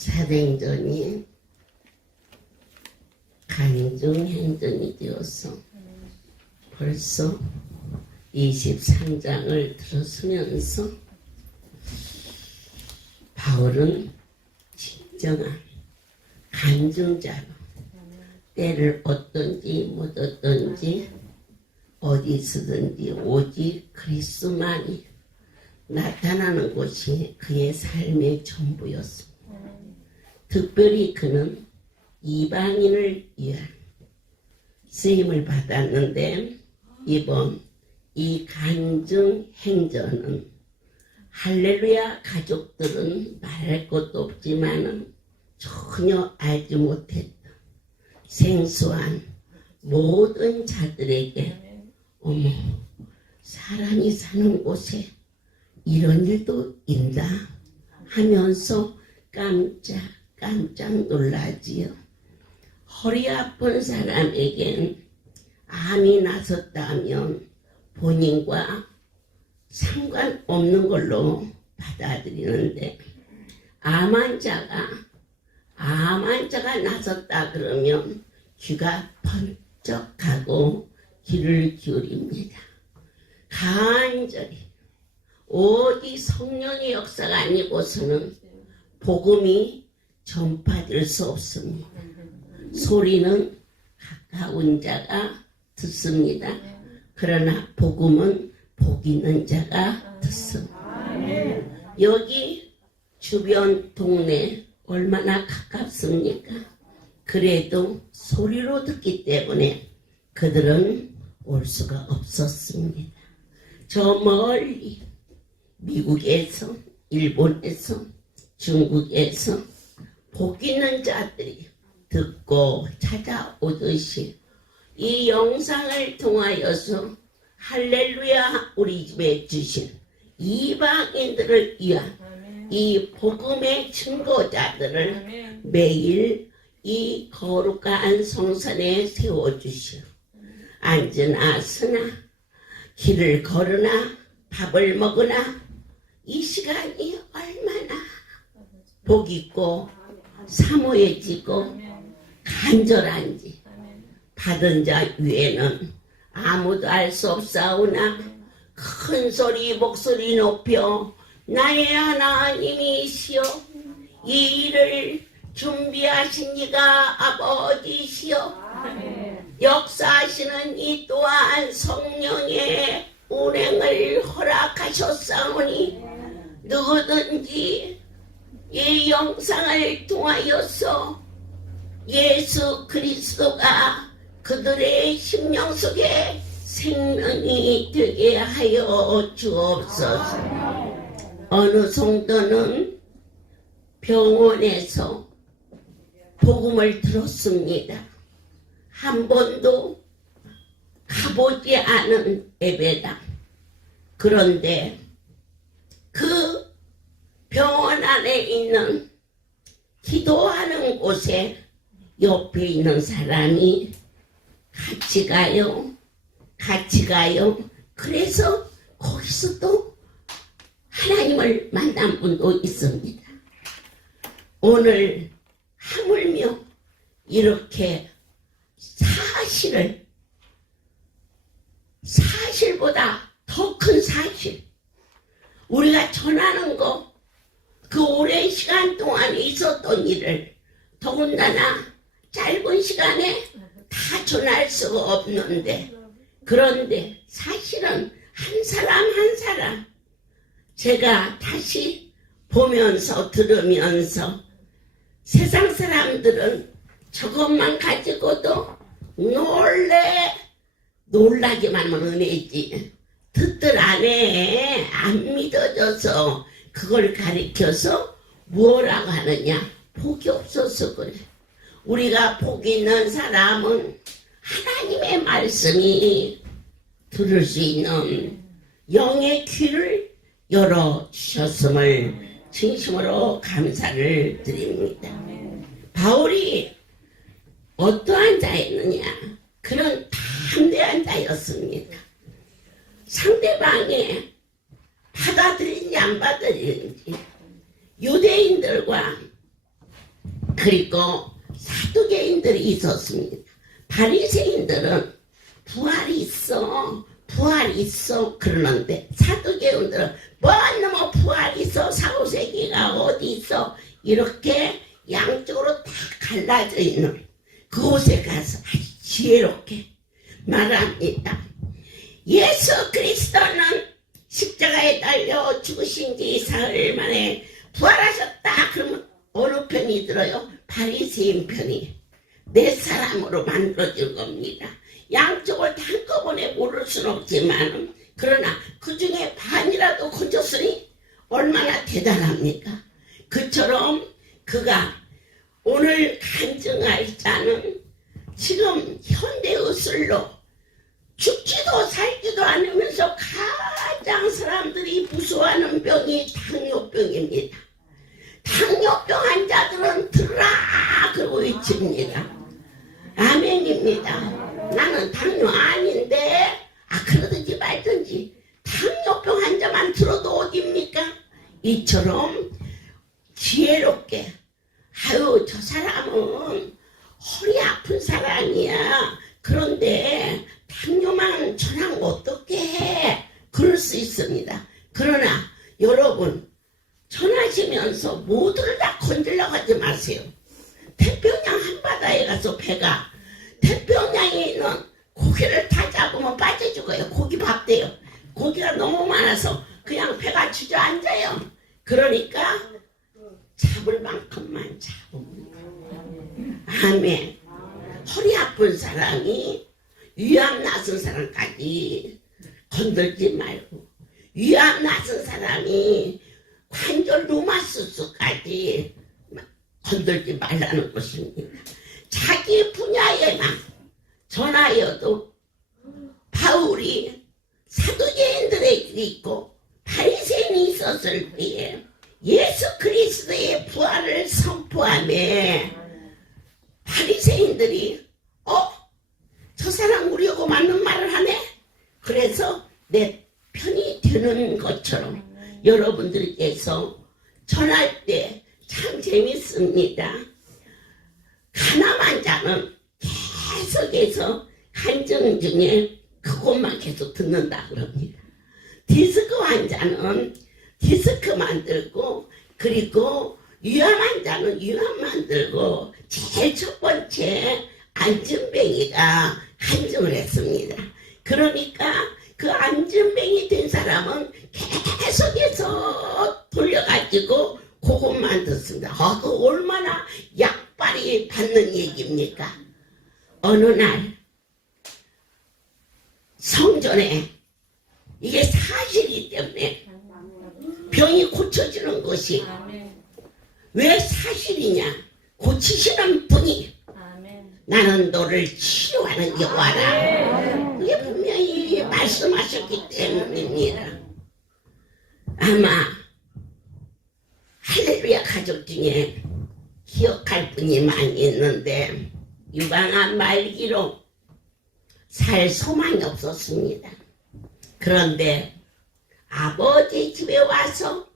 사도행전이 간증행전이 되어서 벌써 23장을 들었으면서 바울은 진정한 간증자로 때를 어떤지 못 어떤지 어디서든지 오직 그리스도만이 나타나는 곳이 그의 삶의 전부였습니다. 특별히 그는 이방인을 위한 쓰임을 받았는데 이번 이 간증 행전은 할렐루야 가족들은 말할 것도 없지만 전혀 알지 못했던 생소한 모든 자들에게 어머 사람이 사는 곳에 이런 일도 있다 하면서 깜짝 놀라지요. 허리 아픈 사람에겐 암이 나섰다면 본인과 상관없는 걸로 받아들이는데 암 환자가 나섰다 그러면 귀가 번쩍하고 귀를 기울입니다. 간절히 오직 성령의 역사가 아니고서는 복음이 전파될 수 없습니다. 소리는 가까운 자가 듣습니다. 그러나 복음은 복 있는 자가 듣습니다. 여기 주변 동네 얼마나 가깝습니까? 그래도 소리로 듣기 때문에 그들은 올 수가 없었습니다. 저 멀리 미국에서, 일본에서, 중국에서 복 있는 자들이 듣고 찾아오듯이 이 영상을 통하여서 할렐루야 우리 집에 주신 이방인들을 위한 이 복음의 증거자들을 매일 이 거룩한 성산에 세워주시오. 앉으나 서나 길을 걸으나 밥을 먹으나 이 시간이 얼마나 복있고 사모해지고 간절한지 받은 자 위에는 아무도 알 수 없사오나 큰 소리 목소리 높여 나의 하나님이시여 이 일을 준비하신 이가 아버지시여 역사하시는 이 또한 성령의 운행을 허락하셨사오니 누구든지 이 영상을 통하여서 예수 그리스도가 그들의 심령 속에 생명이 되게 하여 주옵소서. 어느 성도는 병원에서 복음을 들었습니다. 한 번도 가보지 않은 예배당. 그런데 그 병원 안에 있는 기도하는 곳에 옆에 있는 사람이 같이 가요. 그래서 거기서 또 하나님을 만난 분도 있습니다. 오늘 하물며 이렇게 사실보다 더 큰 사실 우리가 전하는 거 그 오랜 시간 동안 있었던 일을 더군다나 짧은 시간에 다 전할 수가 없는데 그런데 사실은 한 사람 제가 다시 보면서 들으면서 세상 사람들은 저것만 가지고도 놀라기만 하면 은혜지 듣들 안에 안 믿어져서 그걸 가리켜서 뭐라고 하느냐 복이 없어서 그래. 우리가 복 있는 사람은 하나님의 말씀이 들을 수 있는 영의 귀를 열어주셨음을 진심으로 감사를 드립니다. 바울이 어떠한 자였느냐? 그런 담대한 자였습니다. 상대방이 받아들인지 안 받아들이는지 유대인들과 그리고 사두개인들이 있었습니다. 바리새인들은 부활이 있어, 부활이 있어 그러는데 사두개인들은 뭐 부활이 있어, 사후세계가 어디 있어, 이렇게 양쪽으로 다 갈라져 있는 그곳에 가서 아주 지혜롭게 말합니다. 예수 그리스도는 십자가에 달려 죽으신 지 사흘 만에 부활하셨다. 그러면 어느 편이 들어요? 바리새인 편이. 내 사람으로 만들어진 겁니다. 양쪽을 다 한꺼번에 모를 수는 없지만, 그러나 그 중에 반이라도 건졌으니 얼마나 대단합니까? 그처럼 그가 오늘 간증할 자는 지금 현대의술로 죽지도 살지도 않으면서 가장 사람들이 무서워하는 병이 당뇨병입니다. 당뇨병 환자들은 들으라 그러고 외칩니다. 아멘입니다. 나는 당뇨 아닌데, 그러든지 말든지 당뇨병 환자만 들어도 어딥니까? 이처럼 지혜롭게, 아유 저 사람은 허리 아픈 사람이야, 그런데 당뇨만 전하면 어떡해, 그럴 수 있습니다. 그러나 여러분, 전하시면서 모두를 다 건들려고 하지 마세요. 태평양 한바다에 가서 배가, 태평양에 있는 고기를 다 잡으면 빠져 죽어요. 고기 밥 돼요. 고기가 너무 많아서 그냥 배가 주저앉아요. 그러니까 잡을 만큼만 잡으면 돼요. 아멘. 허리 아픈 사람이 위암 났은 사람까지 건들지 말고, 위암 났은 사람이 관절 루마티스까지 건들지 말라는 것입니다. 자기 분야에만 전하여도 바울이 사두개인들에게 있고 바리새인이 있었을 때에 예수 그리스도의 부활을 선포하며 바리새인들이 저 사람 우리하고 맞는 말을 하네? 그래서 내 편이 되는 것처럼 여러분들께서 전할 때 참 재밌습니다. 가늠한 자는 계속해서 간증 중에 그것만 계속 듣는다 그럽니다. 디스크 환자는 디스크 만들고, 그리고 위암 환자는 위암 만들고, 제일 첫 번째 안진뱅이가 간증을 했습니다. 그러니까 그 안진뱅이 된 사람은 계속해서 돌려가지고 그것만 듣습니다. 그 얼마나 약발이 받는 얘기입니까? 어느 날 성전에, 이게 사실이기 때문에 병이 고쳐지는 것이 왜 사실이냐? 고치시는 분이 나는 너를 치료하는 여호와라, 그게 분명히 말씀하셨기 때문입니다. 아마 할렐루야 가족 중에 기억할 분이 많이 있는데, 유방암 말기로 살 소망이 없었습니다. 그런데 아버지 집에 와서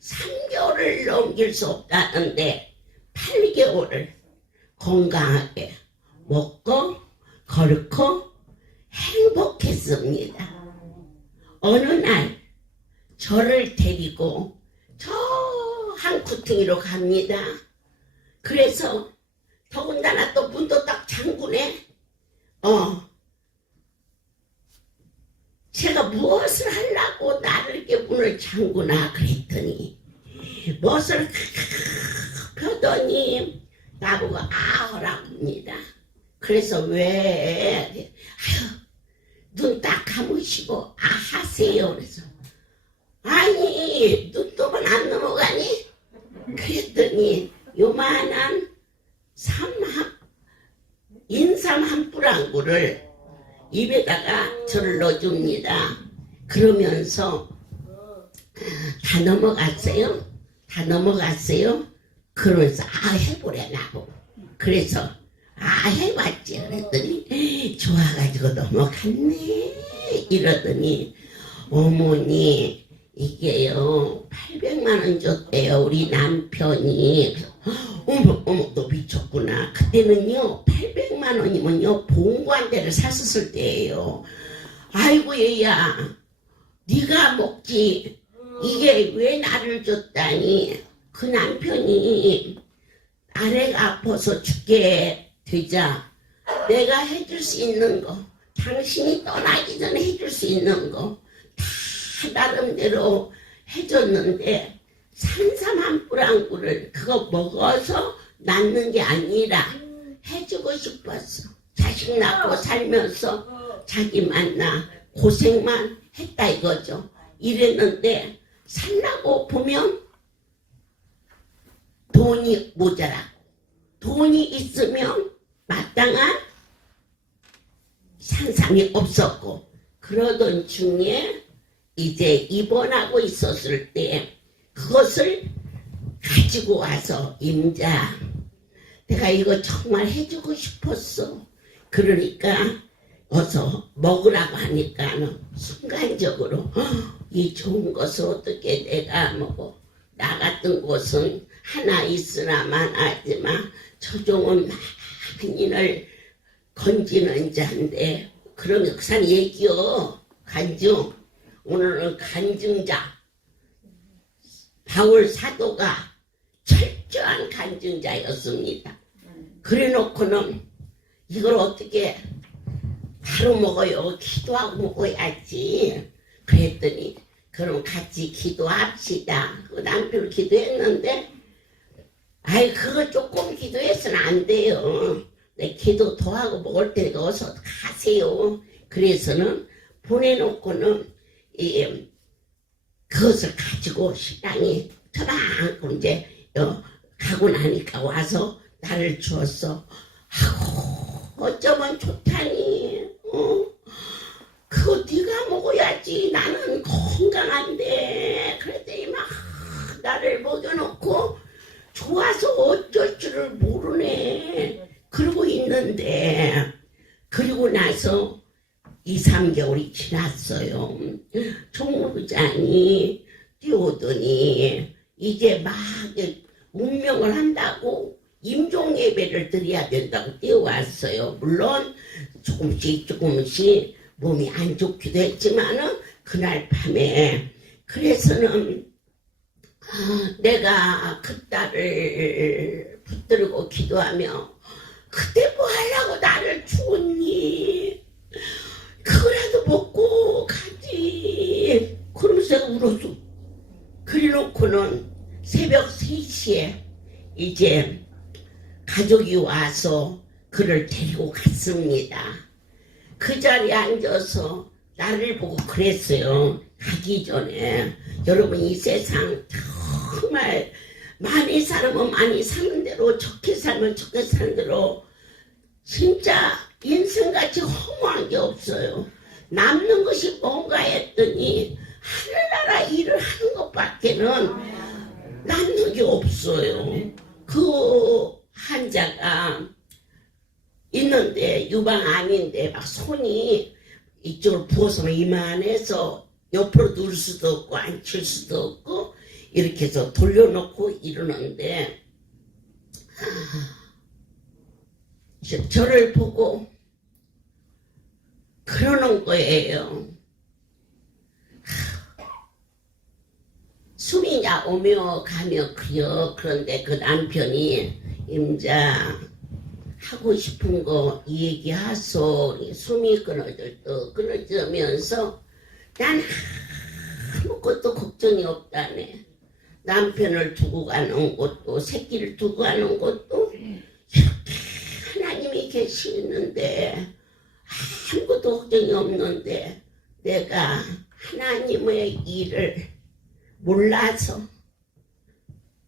3개월을 넘길 수 없다는데 8개월을 건강하게 먹고 걸고 행복했습니다. 어느 날 저를 데리고 저 한 구퉁이로 갑니다. 그래서 더군다나 또 문도 딱 잠그네. 제가 무엇을 하려고 나를 이렇게 문을 잠그나 그랬더니, 무엇을 펴더니 나보고 하라고 합니다. 그래서 왜? 눈 딱 감으시고 하세요. 그래서 아니 눈동은 안 넘어가니? 그랬더니 요만한 인삼 한 뿌랑구를 입에다가 저를 넣어줍니다. 그러면서 다 넘어갔어요? 다 넘어갔어요? 그러면서 해보래 나보고. 그래서 해봤지. 그랬더니 좋아가지고 넘어갔네 이러더니, 어머니 이게요 800만 원 줬대요 우리 남편이. 어머 너 그때는요 800만 원이면요 봉고 한 대를 샀었을 때예요. 아이고 얘야 네가 먹지 이게 왜 나를 줬다니. 그 남편이 아내가 아파서 죽게 되자 내가 해줄 수 있는 거 당신이 떠나기 전에 해줄 수 있는 거 다 나름대로 해줬는데 산삼 한 뿌 한 뿌를 그거 먹어서 낫는 게 아니라 해주고 싶었어. 자식 낳고 살면서 자기 만나 고생만 했다 이거죠. 이랬는데 살라고 보면 돈이 모자라. 돈이 있으면 마땅한 산삼이 없었고 그러던 중에 이제 입원하고 있었을 때 그것을 가지고 와서 임자 내가 이거 정말 해주고 싶었어. 그러니까 어서 먹으라고 하니까 순간적으로 이 좋은 것을 어떻게 내가 먹어. 나 같은 곳은 하나 있으나 마나하지만 저종은 만인을 건지는 자인데 그러면 그 사람 얘기요. 간증. 오늘은 간증자 바울 사도가 철저한 간증자였습니다. 그래 놓고는 이걸 어떻게 바로 먹어요. 기도하고 먹어야지. 그랬더니 그럼 같이 기도합시다. 그 남편을 기도했는데 아이 그거 조금 기도해서는 안 돼요. 내 기도 더 하고 먹을 테니까 어서 가세요. 그래서는 보내놓고는 그것을 가지고 신랑이 터방고 이제 가고 나니까 와서 나를 주었어. 아고 어쩌면 좋다니. 그거 네가 먹어야지. 나는 건강한데. 그랬더니 막 나를 먹여놓고 좋아서 어쩔 줄을 모르네. 그러고 있는데 그리고 나서 2, 3개월이 지났어요. 총무부장이 뛰어오더니 이제 막 운명을 한다고 임종 예배를 드려야 된다고 뛰어왔어요. 물론 조금씩 몸이 안 좋기도 했지만은 그날 밤에 그래서는 내가 그 딸을 붙들고 기도하며 그때 뭐 하려고 나를 죽었니? 그거라도 먹고 가지. 그러면서 내가 울었어. 그래 놓고는 새벽 3시에 이제 가족이 와서 그를 데리고 갔습니다. 그 자리에 앉아서 나를 보고 그랬어요. 가기 전에 여러분 이 세상 정말 많이 살면 많이 사는 대로 좋게 살면 좋게 사는 대로 진짜 인생같이 허무한 게 없어요. 남는 것이 뭔가 했더니 하늘나라 일을 하는 것밖에는 남는 게 없어요. 그 환자가 있는데 유방암인데 막 손이 이쪽을 부어서 이만해서 옆으로 누울 수도 없고 앉힐 수도 없고 이렇게 해서 돌려놓고 이러는데 저를 보고 그러는 거예요. 숨이 오며 가며 그려. 그런데 그 남편이 임자 하고 싶은 거 얘기하소. 숨이 끊어질 때 끊어지면서 난 아무것도 걱정이 없다네. 남편을 두고 가는 것도 새끼를 두고 가는 것도 이렇게 하나님이 계시는데 아무것도 걱정이 없는데 내가 하나님의 일을 몰라서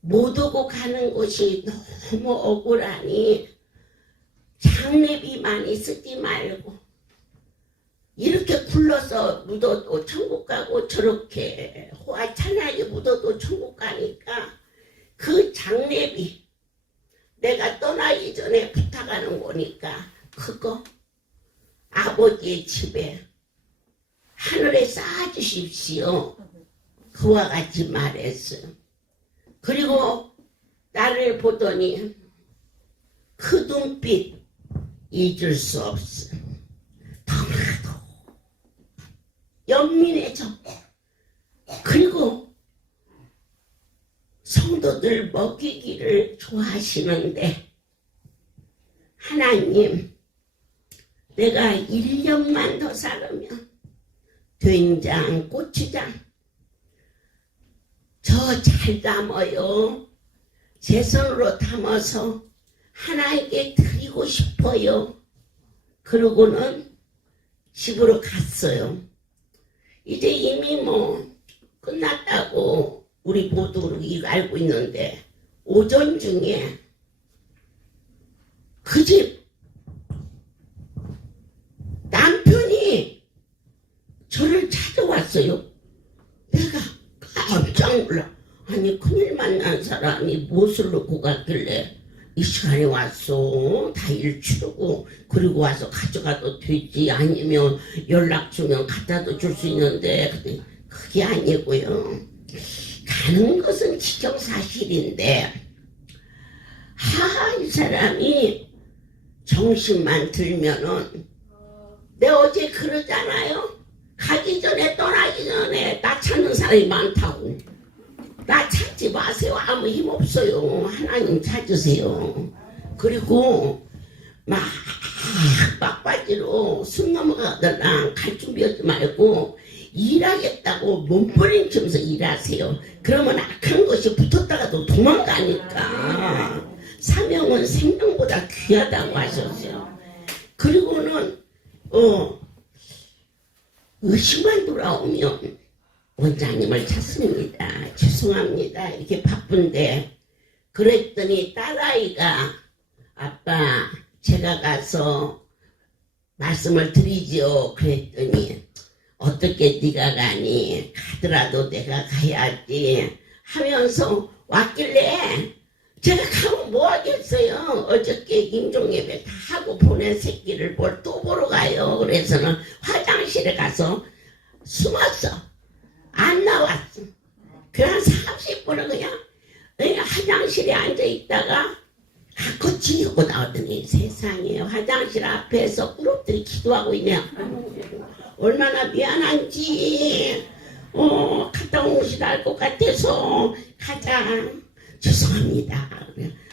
못 오고 가는 곳이 너무 억울하니 장례비 많이 쓰지 말고 이렇게 굴러서 묻어도 천국 가고 저렇게 호화찬하게 묻어도 천국 가니까 그 장례비 내가 떠나기 전에 부탁하는 거니까 그거 아버지의 집에 하늘에 쌓아주십시오. 그와 같이 말했어요. 그리고 나를 보더니 그 눈빛 잊을 수 없어. 너무나도 연민해져. 그리고 성도들 먹이기를 좋아하시는데 하나님, 내가 1년만 더 살으면 된장, 고추장 저 잘 담아요. 제 손으로 담아서 하나님께 드리고 싶어요. 그러고는 집으로 갔어요. 이제 이미 뭐 끝났다고 우리 모두 알고 있는데 오전 중에 그 집 남편이 저를 찾아왔어요. 내가 깜짝 놀라. 아니 큰일 만난 사람이 무엇을 놓고 갔길래 이 시간에 왔어. 다 일 치르고 그리고 와서 가져가도 되지. 아니면 연락 주면 갖다도 줄 수 있는데 그게 아니고요. 가는 것은 지정사실인데 이 사람이 정신만 들면은 내가 어제 그러잖아요. 가기 전에 떠나기 전에 나 찾는 사람이 많다고. 나 찾지 마세요. 아무 힘 없어요. 하나님 찾으세요. 그리고 막 막바지로 숨 넘어가더라. 갈 준비하지 말고 일하겠다고 몸부림치면서 일하세요. 그러면 악한 것이 붙었다가도 도망가니까 사명은 생명보다 귀하다고 하셨어요. 그리고는 의식만 돌아오면 원장님을 찾습니다. 죄송합니다. 이렇게 바쁜데. 그랬더니 딸아이가 아빠 제가 가서 말씀을 드리죠. 그랬더니 어떻게 네가 가니? 가더라도 내가 가야지 하면서 왔길래 제가 가면 뭐 하겠어요. 어저께 임종예배 다 하고 보낸 새끼를 뭘 또 보러 가요. 그래서는 화장실에 가서 숨었어. 안 나왔어. 그냥 30분을 그냥 화장실에 앉아있다가 거치고 나오더니 세상에 화장실 앞에서 그룹들이 기도하고 있네요. 얼마나 미안한지 갔다 온 곳이 날 것 같아서 가자. 죄송합니다.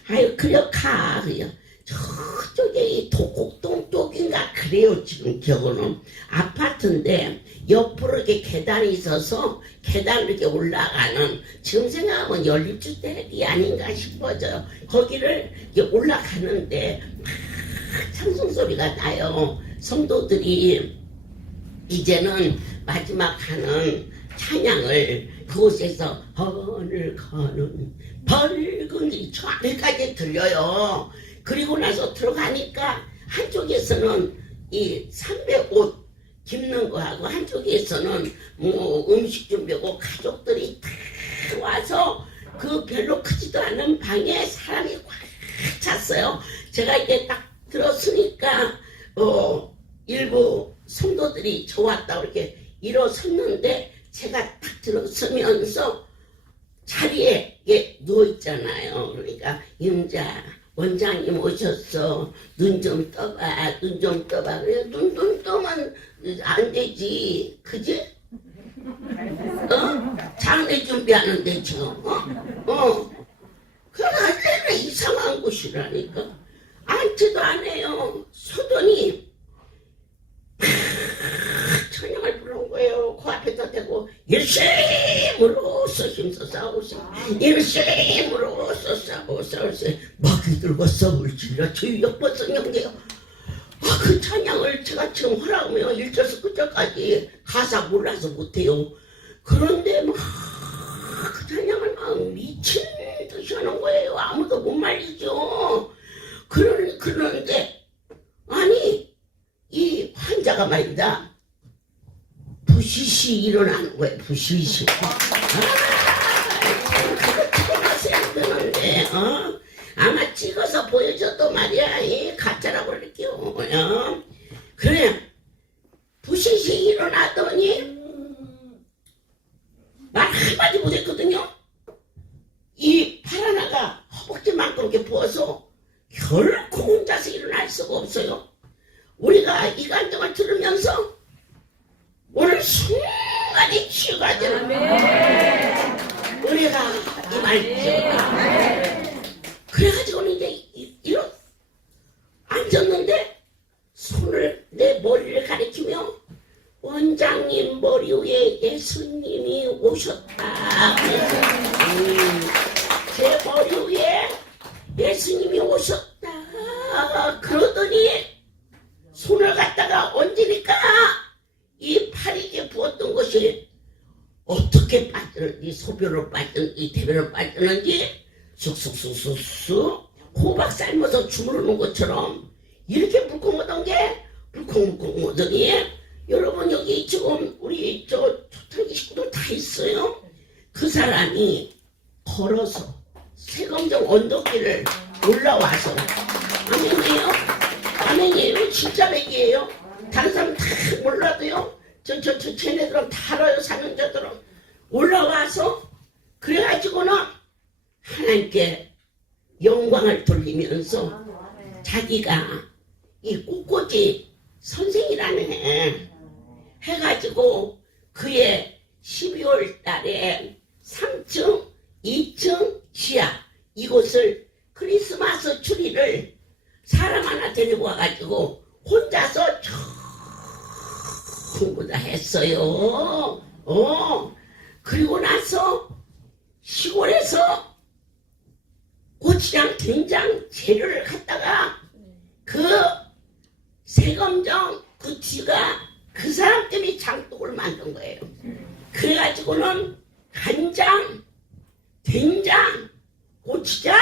아유 그려 가. 그래요. 저쪽에 도곡동 쪽인가 그래요. 지금 저거는 아파트인데 옆으로 이렇게 계단이 있어서 계단을 이렇게 올라가는, 지금 생각하면 연립주택이 아닌가 싶어져요. 거기를 이렇게 올라가는데 막 찬송 소리가 나요. 성도들이 이제는 마지막 하는 찬양을 그곳에서 하늘 가는 밝은 이 저 아래까지 들려요. 그리고 나서 들어가니까 한쪽에서는 이 삼배옷 입는 거하고 한쪽에서는 뭐 음식 준비하고 가족들이 다 와서 그 별로 크지도 않은 방에 사람이 꽉 찼어요. 제가 이게 딱 들었으니까 일부 성도들이 저 왔다고 이렇게 일어섰는데 제가 딱 들었으면서 자리에 누워있잖아요. 그러니까 임자 원장님 오셨어. 눈 좀 떠봐. 눈 좀 떠봐. 그래 눈 떠면 안 되지. 그지? 장례 준비하는데 지금. 그래가 이상한 곳이라니까. 앉지도 안 해요. 서더니 찬양을 부른 거예요. 그 앞에다 대고 일심으로 서심서 싸우세요. 일심으로 싸우세요. 마귀 들고 썩을 질러 주의 역버선 영계요. 그 찬양을 제가 지금 하라면 1절에서 9절까지 가사 몰라서 못해요. 그런데 막 그 찬양을 막 미친 듯이 하는 거예요. 아무도 못 말리죠. 그런데 아니 이 환자가 말이다 부시시 일어나는 거예요. 부시시. 그거 찍어가서야 안 되는데 아마 찍어서 보여줘도 말이야 가짜라고 그럴게요. 그래 부시시 일어나더니 말 한마디 못했거든요. 이 팔 하나가 허벅지만큼 이렇게 부어서 결코 혼자서 일어날 수가 없어요. 우리가 이 간증을 들으면서 오늘 순간이 치유가 되는 은혜가 임할지어다. 그래가지고는 이제 이런 앉았는데 손을 내 머리를 가리키며 원장님 머리 위에 예수님이 오셨다. 그래서 제 머리 위에 예수님이 오셨다. 그러더니 손을 갖다가 얹으니까 이 팔이게 부었던 것이 어떻게 빠지는지, 소변으로 빠지는지 대변으로 빠지는지 쑥쑥쑥쑥쑥 호박 삶아서 주무르는 것처럼 이렇게 물컹하던 게 물컹물컹하더니 여러분 여기 지금 우리 저 초창기 식구들 다 있어요. 그 사람이 걸어서 세검정 언덕길을 올라와서 아멘이에요. 아멘이에요. 진짜 백이에요. 다른 사람 다 몰라도요. 쟤네들은 다 알아요. 사는 자들은 올라와서 그래가지고는 하나님께 영광을 돌리면서 자기가 이 꽃꽂이 선생이라네 해가지고 그의 12월 달에 3층 2층 지하 이곳을 크리스마스 추리를 사람 하나 데리고 와가지고 혼자서 전부 다 했어요. 그리고 나서 시골에서 고추장, 된장 재료를 갖다가 그 세검정 그 쥐가 그 사람 때문에 장독을 만든 거예요. 그래가지고는 간장, 된장, 고추장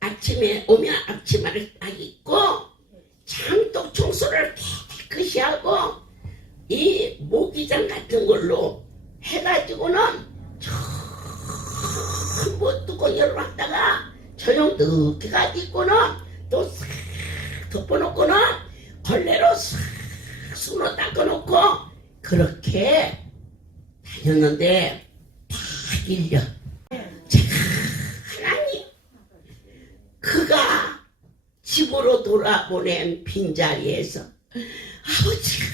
아침에 오면 앞치마를 딱 입고 장독 청소를 깨끗이 하고 이 모기장 같은 걸로 해가지고는 전부 뚜껑 열어놨다가 저녁 늦게 가지고는 또 싹 덮어놓고는 걸레로 싹 수로 닦아놓고 그렇게 다녔는데 딱 1년 하나님 그가 집으로 돌아보낸 빈자리에서 아버지가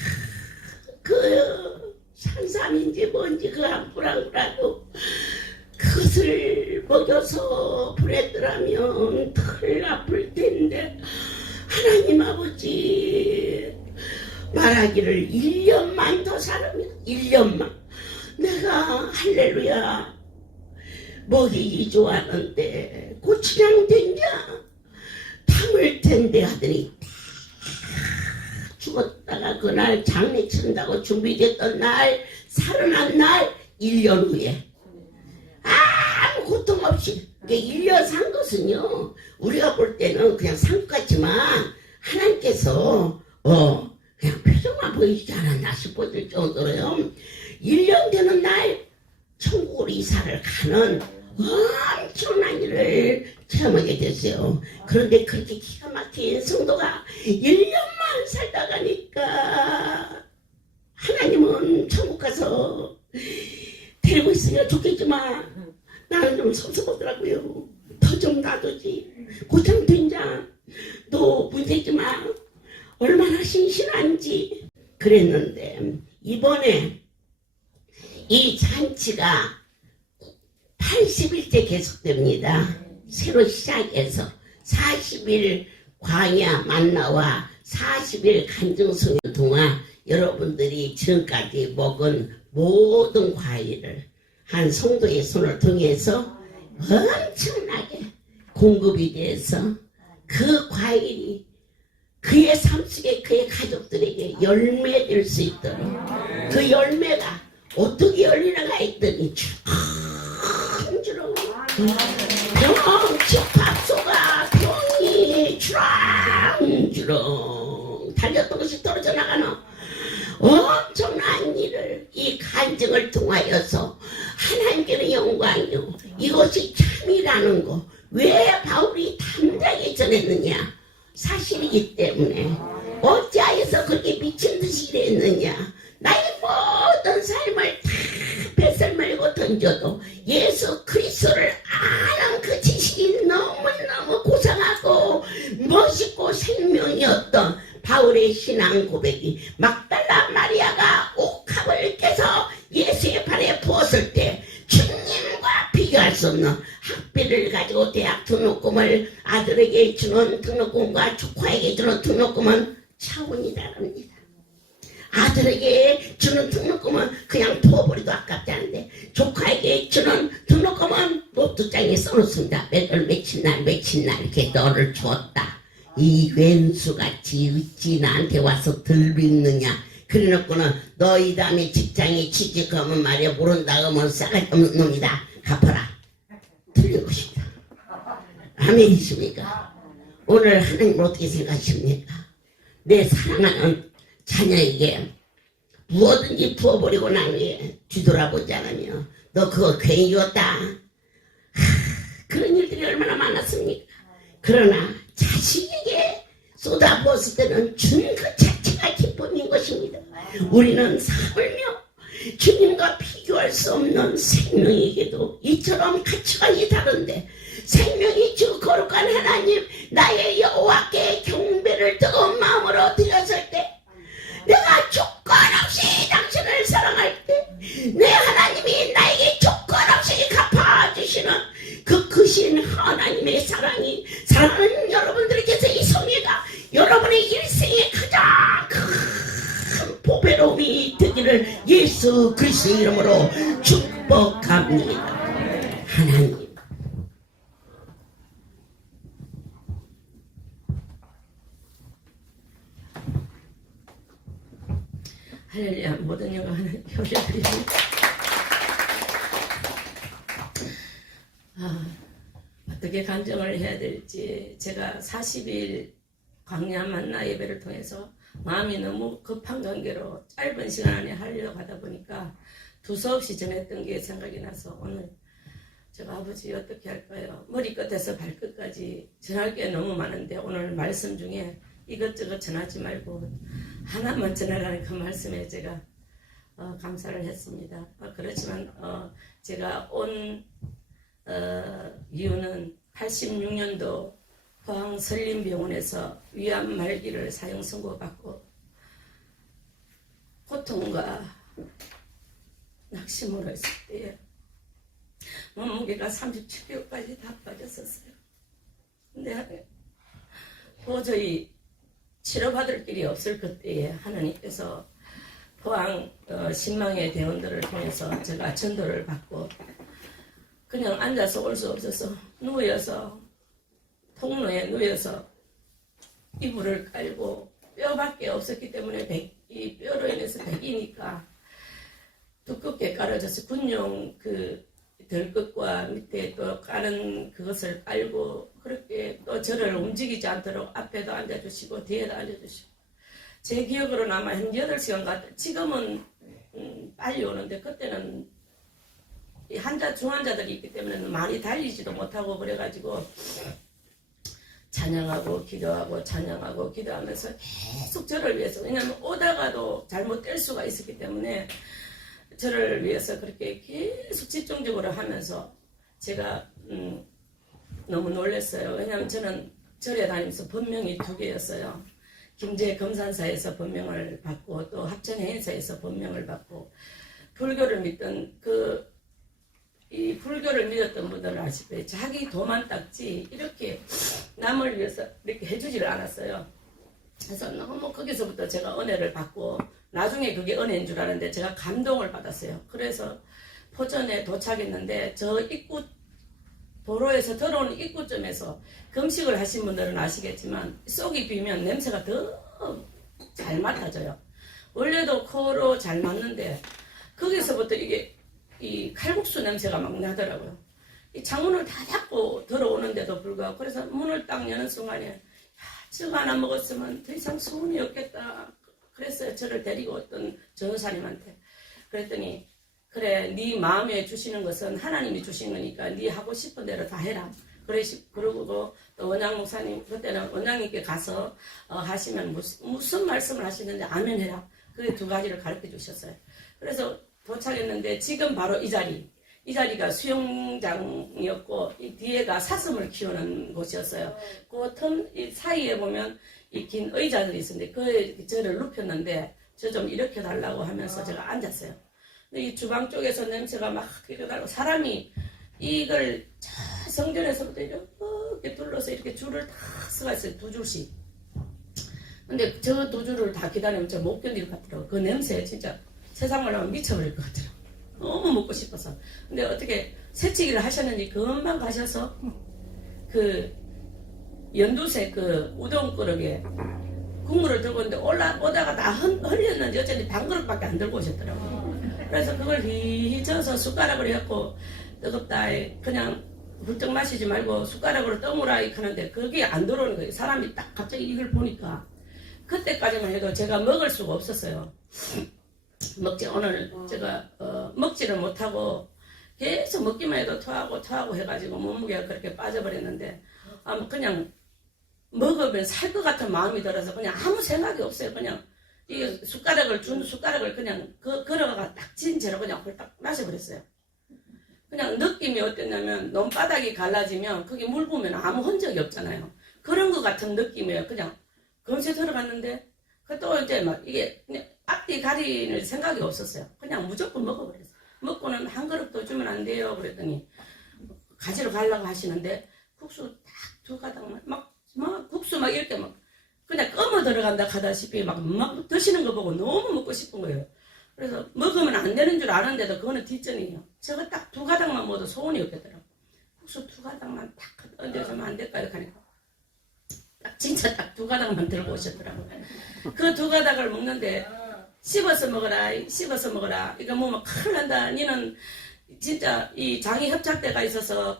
그 산삼인지 뭔지 그 한 뿌랑이라도 그것을 먹여서 보냈더라면 덜 아플 텐데 하나님 아버지 말하기를 1년만 더 살으면 1년만 내가 할렐루야 먹이기 좋아하는데 고추장 된장 담을 텐데 하더니 죽었다가 그날 장례 치른다고 준비됐던 날 살아난 날 1년 후에 아무 고통 없이 1년 산 것은요 우리가 볼 때는 그냥 산 것 같지만 하나님께서 그냥 표정만 보이지 않았나 싶어질 정도로요 1년 되는 날 천국으로 이사를 가는 엄청난 일을 체험하게 됐어요. 그런데 그렇게 기가 막힌 성도가 1년만 살다 가니까 하나님은 천국 가서 데리고 있으면 좋겠지만 나는 좀 섭섭하더라고요. 더 좀 놔두지. 고창 된장도 문제지만 얼마나 신신한지 그랬는데 이번에 이 잔치가 80일째 계속됩니다. 새로 시작해서 40일 광야 만나와 40일 간증성경 동안 여러분들이 지금까지 먹은 모든 과일을 한 성도의 손을 통해서 엄청나게 공급이 돼서 그 과일이 그의 삶 속에 그의 가족들에게 열매될 수 있도록 그 열매가 어떻게 열리나가 했더니 주렁주렁 병 집합소가 병이 주렁주렁 달렸던 것이 떨어져 나가는 엄청난 일을 이 간증을 통하여서 하나님께는 영광이요 이것이 참이라는 거 왜 바울이 담대하게 전했느냐 사실이기 때문에 어찌하여서 그렇게 미친듯이 일했느냐 나의 모든 삶을 다 뱃살 말고 던져도 예수 그리스도를 아는 그 지식이 너무너무 고상하고 멋있고 생명이었던 바울의 신앙 고백이 막달라 마리아가 옥합을 깨서 예수의 발에 부었을 때 주님과 비교할 수 없는 학비를 가지고 대학 등록금을 아들에게 주는 등록금과 조카에게 주는 등록금은 차원이 다릅니다. 아들에게 주는 등록금은 그냥 부어버리도 아깝지 않은데 조카에게 주는 등록금은 노트장에 써놓습니다. 몇월 며칠 날 이렇게 너를 주었다. 이 왼수같이 어찌 나한테 와서 덜 빚느냐. 그래놓고는 너희 다음에 직장에 취직하면 말이야 모른다 하면 싸가지 없는 놈이다. 갚아라. 틀린 것입니다. 아멘이십니까? 오늘 하나님 어떻게 생각하십니까? 내 사랑하는 자녀에게 무엇든지 부어버리고 난 후에 뒤돌아보지 않으며 너 그거 괜히 줬다. 그런 일들이 얼마나 많았습니까? 그러나 자식에게 쏟아부었을 때는 준 그 자체가 기쁨인 것입니다. 우리는 살며 주님과 비교할 수 없는 생명에게도 이처럼 가치관이 다른데 생명이 주 거룩한 하나님 나의 여호와께 경배를 뜨거운 마음으로 드렸을 때 내가 조건 없이 당신을 사랑할 때 내 하나님이 나에게 조건 없이 갚아주시는 그 크신 하나님의 사랑이 사랑하는 여러분들께서 이 성회가 여러분의 일생의 가장 큰 보배로움이 되기를 예수 그리스도의 이름으로 축복합니다. 하나님 할렐루야. 모든 영광 하나님께 올려드립니다. 어떻게 간증을 해야 될지 제가 40일 광야 만나 예배를 통해서 마음이 너무 급한 관계로 짧은 시간 안에 하려고 하다 보니까 두서없이 전했던 게 생각이 나서 오늘 제가 아버지 어떻게 할까요? 머리끝에서 발끝까지 전할 게 너무 많은데 오늘 말씀 중에 이것저것 전하지 말고 하나만 전하라는 그 말씀에 제가 감사를 했습니다. 그렇지만 제가 온 이유는 86년도 포항 설림병원에서 위암 말기를 사형 선고받고 고통과 낙심으로 했을 때에 몸무게가 37kg까지 다 빠졌었어요. 근데 도저히 치료받을 길이 없을 그때에 하나님께서 포항 신망의 대원들을 통해서 제가 전도를 받고 그냥 앉아서 올 수 없어서 누워서 통로에 누워서 이불을 깔고 뼈밖에 없었기 때문에 이 뼈로 인해서 백이니까 두껍게 깔아져서 군용 그 덜끝과 밑에 또 까는 그것을 깔고 그렇게 또 저를 움직이지 않도록 앞에도 앉아주시고 뒤에도 앉아주시고 제 기억으로는 아마 한 8시간 갔다 지금은 빨리 오는데 그때는 이 중환자들이 있기 때문에 많이 달리지도 못하고 그래가지고 찬양하고 기도하고 찬양하고 기도하면서 계속 저를 위해서 왜냐하면 오다가도 잘못 뗄 수가 있었기 때문에 저를 위해서 그렇게 계속 집중적으로 하면서 제가 너무 놀랐어요. 왜냐하면 저는 절에 다니면서 법명이 2개였어요. 김제 검산사에서 법명을 받고 또 합천행사에서 법명을 받고 불교를 믿던 이 불교를 믿었던 분들은 아시다시피 자기 도만 닦지 이렇게 남을 위해서 이렇게 해주지를 않았어요. 그래서 너무 거기서부터 제가 은혜를 받고 나중에 그게 은혜인 줄 알았는데 제가 감동을 받았어요. 그래서 포천에 도착했는데 저 입구 도로에서 들어오는 입구점에서 금식을 하신 분들은 아시겠지만 속이 비면 냄새가 더 잘 맡아져요. 원래도 코로 잘 맡는데 거기서부터 이게 이 칼국수 냄새가 막 나더라고요. 이 창문을 다 닫고 들어오는데도 불구하고 그래서 문을 딱 여는 순간에 저거 하나 먹었으면 더 이상 소원이 없겠다. 그랬어요. 저를 데리고 왔던 전우사님한테. 그랬더니 그래 네 마음에 주시는 것은 하나님이 주신 거니까 네 하고 싶은 대로 다 해라. 그러고 또 원장 목사님 그때는 원장님께 가서 하시면 무슨 말씀을 하시는지 아멘 해라. 그 2가지를 가르쳐 주셨어요. 그래서 도착했는데 지금 바로 이 자리 이 자리가 수영장이었고 이 뒤에가 사슴을 키우는 곳이었어요. 그 틈 사이에 보면 이 긴 의자들이 있었는데 그 저를 눕혔는데 저 좀 일으켜 달라고 하면서 제가 앉았어요. 근데 이 주방 쪽에서 냄새가 막 일어나고 사람이 이걸 성전에서부터 이렇게 둘러서 이렇게 줄을 다 서가 있어요. 두 줄씩. 근데 저 두 줄을 다 기다리면 저 못 견딜 것 같더라고요. 그 냄새 진짜 세상을 하면 미쳐버릴 것 같더라고요. 너무 먹고 싶어서. 근데 어떻게 새치기를 하셨는지 금방 가셔서 그 연두색 그 우동 그릇에 국물을 들고 있는데 오다가 다 흘렸는지 어쩐지 반 그릇밖에 안 들고 오셨더라고요. 그래서 그걸 휘휘 져서 숟가락으로 해갖고 뜨겁다 그냥 훌쩍 마시지 말고 숟가락으로 떠무라 하는데 그게 안 들어오는 거예요. 사람이 딱 갑자기 이걸 보니까 그때까지만 해도 제가 먹을 수가 없었어요. 오늘 제가 먹지를 못하고 계속 먹기만 해도 토하고 해가지고 몸무게가 그렇게 빠져버렸는데 그냥 먹으면 살 것 같은 마음이 들어서 그냥 아무 생각이 없어요. 그냥 이 숟가락을 그냥 걸어가 딱 진 채로 그냥 홀딱 마셔버렸어요. 그냥 느낌이 어땠냐면 논바닥이 갈라지면 거기 물 부으면 아무 흔적이 없잖아요. 그런 것 같은 느낌이에요. 그냥 검색 들어갔는데 또 이제 막 이게 그냥 앞뒤 가리는 생각이 없었어요. 그냥 무조건 먹어버렸어요. 먹고는 한 그릇도 주면 안 돼요. 그랬더니 가지러 가려고 하시는데 국수 딱 두 가닥만 막 국수 막 이렇게 막 그냥 껌어 들어간다 하다시피 막 드시는 거 보고 너무 먹고 싶은 거예요. 그래서 먹으면 안 되는 줄 아는데도 그거는 뒷전이에요. 저거 딱 두 가닥만 먹어도 소원이 없겠더라고. 국수 두 가닥만 딱 얹어주면 안 될까요? 하니까 진짜 딱 두 가닥만 들고 오셨더라고요. 그 두 가닥을 먹는데 씹어서 먹어라. 이거 먹으면 큰일 난다. 니는 진짜 이 장이 협착대가 있어서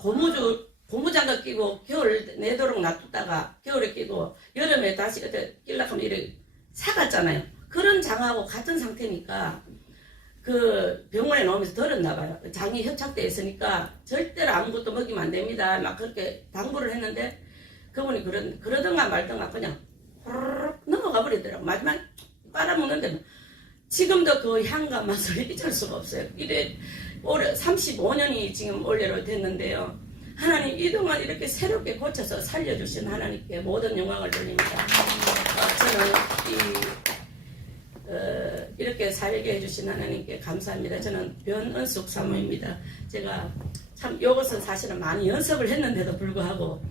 고무장갑 끼고 겨울 내도록 놔뒀다가 겨울에 끼고 여름에 다시 끼려고 하면 이렇게 사갔잖아요. 그런 장하고 같은 상태니까 그 병원에 넣으면서 들었나 봐요. 장이 협착돼 있으니까 절대로 아무것도 먹이면 안 됩니다. 막 그렇게 당부를 했는데 그분이 그러던가 말던가 그냥 호로록 넘어가 버리더라고. 마지막 빨아먹는데 지금도 그 향과 맛을 잊을 수가 없어요. 이래 올해 35년이 지금 올해로 됐는데요. 하나님 이동안 이렇게 새롭게 고쳐서 살려주신 하나님께 모든 영광을 돌립니다. 저는 이렇게 살게 해주신 하나님께 감사합니다. 저는 변은숙 사모입니다. 제가 참 이것은 사실은 많이 연습을 했는데도 불구하고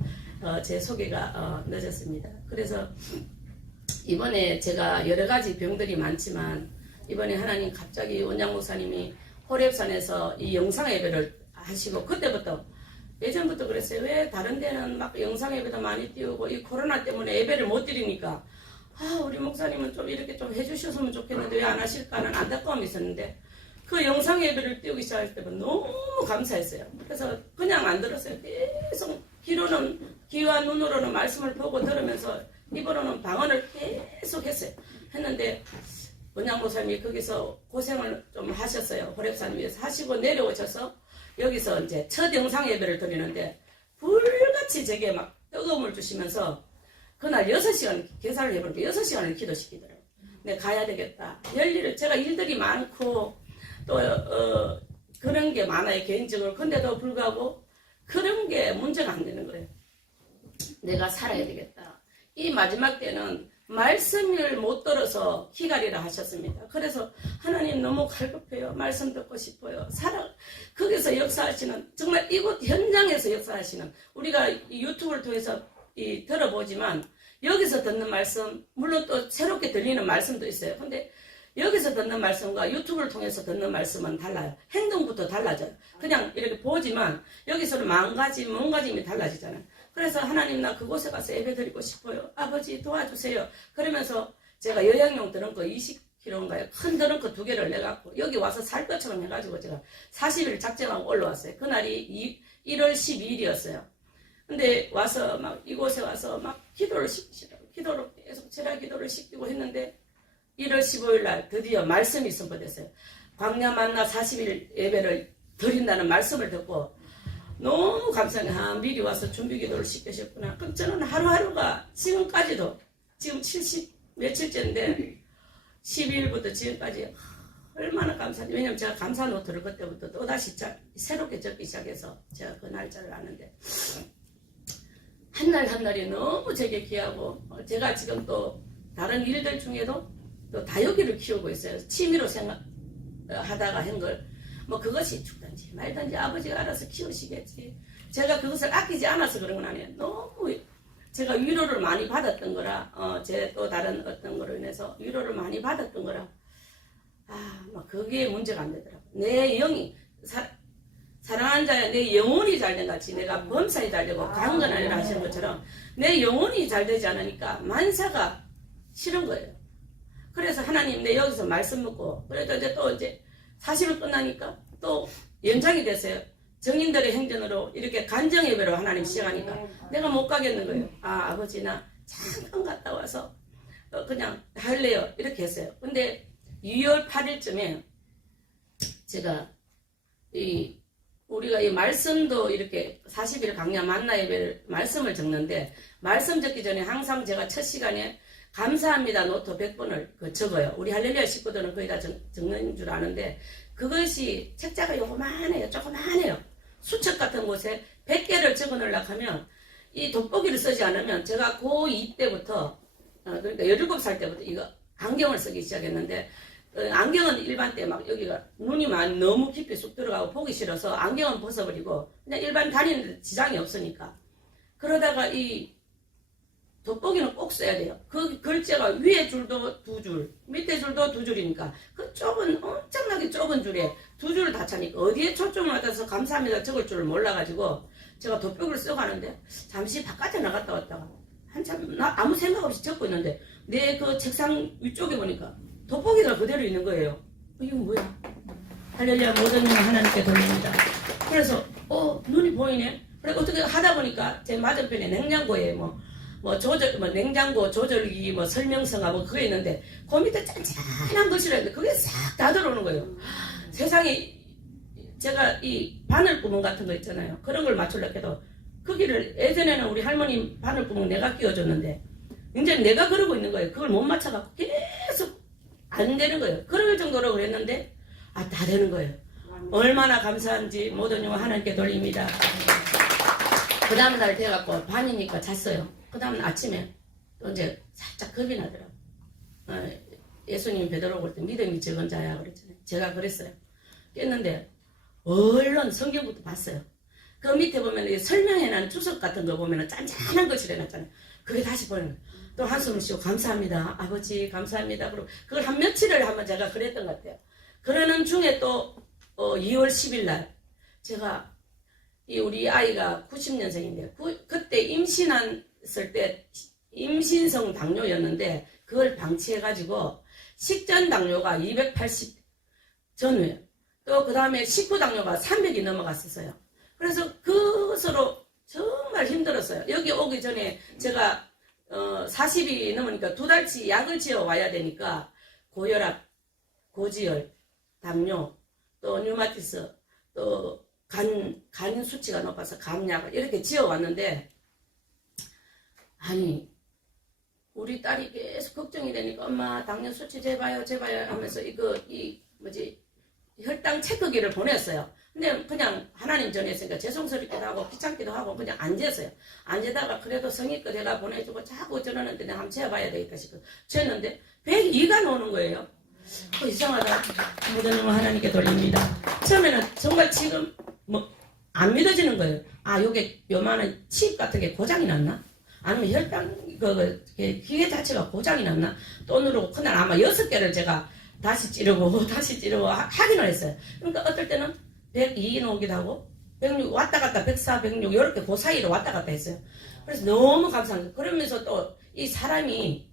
제 소개가 늦었습니다. 그래서 이번에 제가 여러 가지 병들이 많지만 이번에 하나님 갑자기 원장 목사님이 호랩산에서 이 영상 예배를 하시고 그때부터 예전부터 그랬어요. 왜 다른 데는 막 영상 예배도 많이 띄우고 이 코로나 때문에 예배를 못 드리니까 우리 목사님은 좀 이렇게 좀 해주셨으면 좋겠는데 왜 안 하실까 하는 안타까움이 있었는데 그 영상 예배를 띄우기 시작할 때는 너무 감사했어요. 그래서 그냥 안 들었어요. 계속 귀와 눈으로는 말씀을 보고 들으면서 입으로는 방언을 계속 했는데 원장 목사님이 거기서 고생을 좀 하셨어요. 호랩산 위에서 하시고 내려오셔서 여기서 이제 첫 영상 예배를 드리는데 불같이 제게 막 뜨거움을 주시면서 그날 6시간 계산을 해보니까 6시간을 기도시키더라고요. 내 가야 되겠다. 제가 일들이 많고 또 그런 게 많아요. 개인적으로. 근데도 불구하고 그런 게 문제가 안 되는 거예요. 내가 살아야 되겠다. 이 마지막 때는 말씀을 못 들어서 기다리라 하셨습니다. 그래서 하나님 너무 갈급해요. 말씀 듣고 싶어요. 거기서 역사하시는 정말 이곳 현장에서 역사하시는 우리가 유튜브를 통해서 들어보지만 여기서 듣는 말씀 물론 또 새롭게 들리는 말씀도 있어요. 근데 여기서 듣는 말씀과 유튜브를 통해서 듣는 말씀은 달라요. 행동부터 달라져요. 그냥 이렇게 보지만 여기서는 몸가짐이 달라지잖아요. 그래서 하나님 나 그곳에 가서 예배 드리고 싶어요. 아버지 도와주세요. 그러면서 제가 여행용 드렁크 20kg인가요? 큰 드렁크 2개를 내갖고 여기 와서 살 것처럼 해가지고 제가 40일 작정하고 올라왔어요. 그날이 1월 12일이었어요. 근데 와서 막 이곳에 와서 막 기도를 계속 제라 기도를 시키고 했는데 1월 15일 날 드디어 말씀이 선포됐어요. 광야 만나 40일 예배를 드린다는 말씀을 듣고 너무 감사해요. 미리 와서 준비 기도를 시키셨구나. 그럼 저는 하루하루가 지금까지도 지금 70 며칠째인데 12일부터 지금까지 얼마나 감사한지. 왜냐면 제가 감사 노트를 그때부터 또다시 새롭게 적기 시작해서 제가 그 날짜를 아는데 한 날 한 날이 너무 제게 귀하고 제가 지금 또 다른 일들 중에도 또 다육이를 키우고 있어요. 취미로 하다가 한 걸 뭐 그것이 죽든지 말든지 아버지가 알아서 키우시겠지. 제가 그것을 아끼지 않아서 그런 건 아니에요. 너무 제가 위로를 많이 받았던 거라 제 또 다른 어떤 거로 인해서 위로를 많이 받았던 거라 막 그게 문제가 안 되더라고. 내 영이 사랑하는 자야 내 영혼이 잘된 같이 내가 범사에 잘되고 강한 건 아니라 하시는 것처럼 내 영혼이 잘 되지 않으니까 만사가 싫은 거예요. 그래서 하나님 내 여기서 말씀 묻고 그래도 이제 또 이제 40일 끝나니까 또 연장이 됐어요. 정인들의 행전으로 이렇게 간정예배로 하나님 시작하니까 내가 못 가겠는 거예요. 아버지 나 잠깐 갔다 와서 그냥 할래요 이렇게 했어요. 근데 2월 8일쯤에 제가 우리가 이 말씀도 이렇게 40일 강야 만나 예배를 말씀을 적는데 말씀 적기 전에 항상 제가 첫 시간에 감사합니다 노트 100번을 적어요. 우리 할렐루야 식구들은 거의 다 적는 줄 아는데 그것이 책자가 요만해요. 조그만해요. 수첩 같은 곳에 100개를 적어 놓으려고 하면 이 돋보기를 쓰지 않으면 제가 고2 때부터 그러니까 17살 때부터 이거 안경을 쓰기 시작했는데 안경은 일반 때 막 여기가 눈이 너무 깊이 쑥 들어가고 보기 싫어서 안경은 벗어버리고 그냥 일반 다니는데 지장이 없으니까 그러다가 이 돋보기는 꼭 써야 돼요. 그 글자가 위에 줄도 2줄 밑에 줄도 2줄이니까 그 좁은 엄청나게 좁은 줄에 2줄을 다 차니까 어디에 초점을 맞춰서 감사합니다 적을 줄을 몰라가지고 제가 돋보기를 쓰고 하는데 잠시 바깥에 나갔다 왔다가 한참 나 아무 생각 없이 적고 있는데 내 그 책상 위쪽에 보니까 돋보기가 그대로 있는 거예요. 이거 뭐야? 할렐루야 모든 영광 하나님께 돌립니다. 그래서 눈이 보이네. 그래 어떻게 하다 보니까 제 맞은편에 냉장고에 냉장고 조절기 설명서가 그게 있는데 그 밑에 짠짠한 것이라는데 그게 싹 다 들어오는 거예요. 세상에 제가 이 바늘구멍 같은 거 있잖아요. 그런 걸 맞추려고 해도 거기를 예전에는 우리 할머니 바늘구멍 내가 끼워줬는데 이제 내가 그러고 있는 거예요. 그걸 못 맞춰갖고 계속 안 되는 거예요. 그럴 정도로 그랬는데 다 되는 거예요. 얼마나 감사한지 모든 영광 하나님께 돌립니다. 그 다음날 돼갖고 반이니까 잤어요. 그 다음 아침에 또 이제 살짝 겁이 나더라고요. 예수님 베드로 볼 때 믿음이 적은 자야 그랬잖아요. 제가 그랬어요. 깼는데 얼른 성경부터 봤어요. 그 밑에 보면 설명해놓은 주석 같은 거 보면 짠짠한 것이 해놨잖아요. 그게 다시 보는 거예요. 또 한숨을 쉬고 감사합니다. 아버지 감사합니다. 그리고 그걸 한 며칠을 한번 제가 그랬던 것 같아요. 그러는 중에 또 2월 10일 날 제가 우리 아이가 90년생인데 그때 임신했을 때 임신성 당뇨였는데 그걸 방치해가지고 식전 당뇨가 280 전후에 또 그 다음에 식후 당뇨가 300이 넘어갔었어요. 그래서 그것으로 정말 힘들었어요. 여기 오기 전에 제가 40이 넘으니까 2달치 약을 지어 와야 되니까 고혈압, 고지혈, 당뇨, 또 류마티스, 또 간 수치가 높아서 감약을 이렇게 지어 왔는데 아니 우리 딸이 계속 걱정이 되니까 엄마 당뇨 수치 재봐요 하면서 혈당 체크기를 보냈어요. 근데 그냥 하나님 전했으니까 죄송스럽기도 하고 귀찮기도 하고 그냥 안 쟀어요. 안 재다가 그래도 성의껏 내가 보내주고 자꾸 저러는데 내가 한번 재봐야 되겠다 싶어 쟀는데 102가 나오는 거예요. 이상하다. 모든 영광 하나님께 돌립니다. 처음에는 정말 지금 안 믿어지는 거예요. 요게 요만한 칩 같은 게 고장이 났나? 아니면 혈당 기계 자체가 고장이 났나? 또 누르고 그날 아마 6개를 제가 다시 찌르고 확인을 했어요. 그러니까 어떨 때는 102 나오기도 하고 106 왔다 갔다 104, 106 이렇게 그 사이로 왔다 갔다 했어요. 그래서 너무 감사합니다. 그러면서 또 이 사람이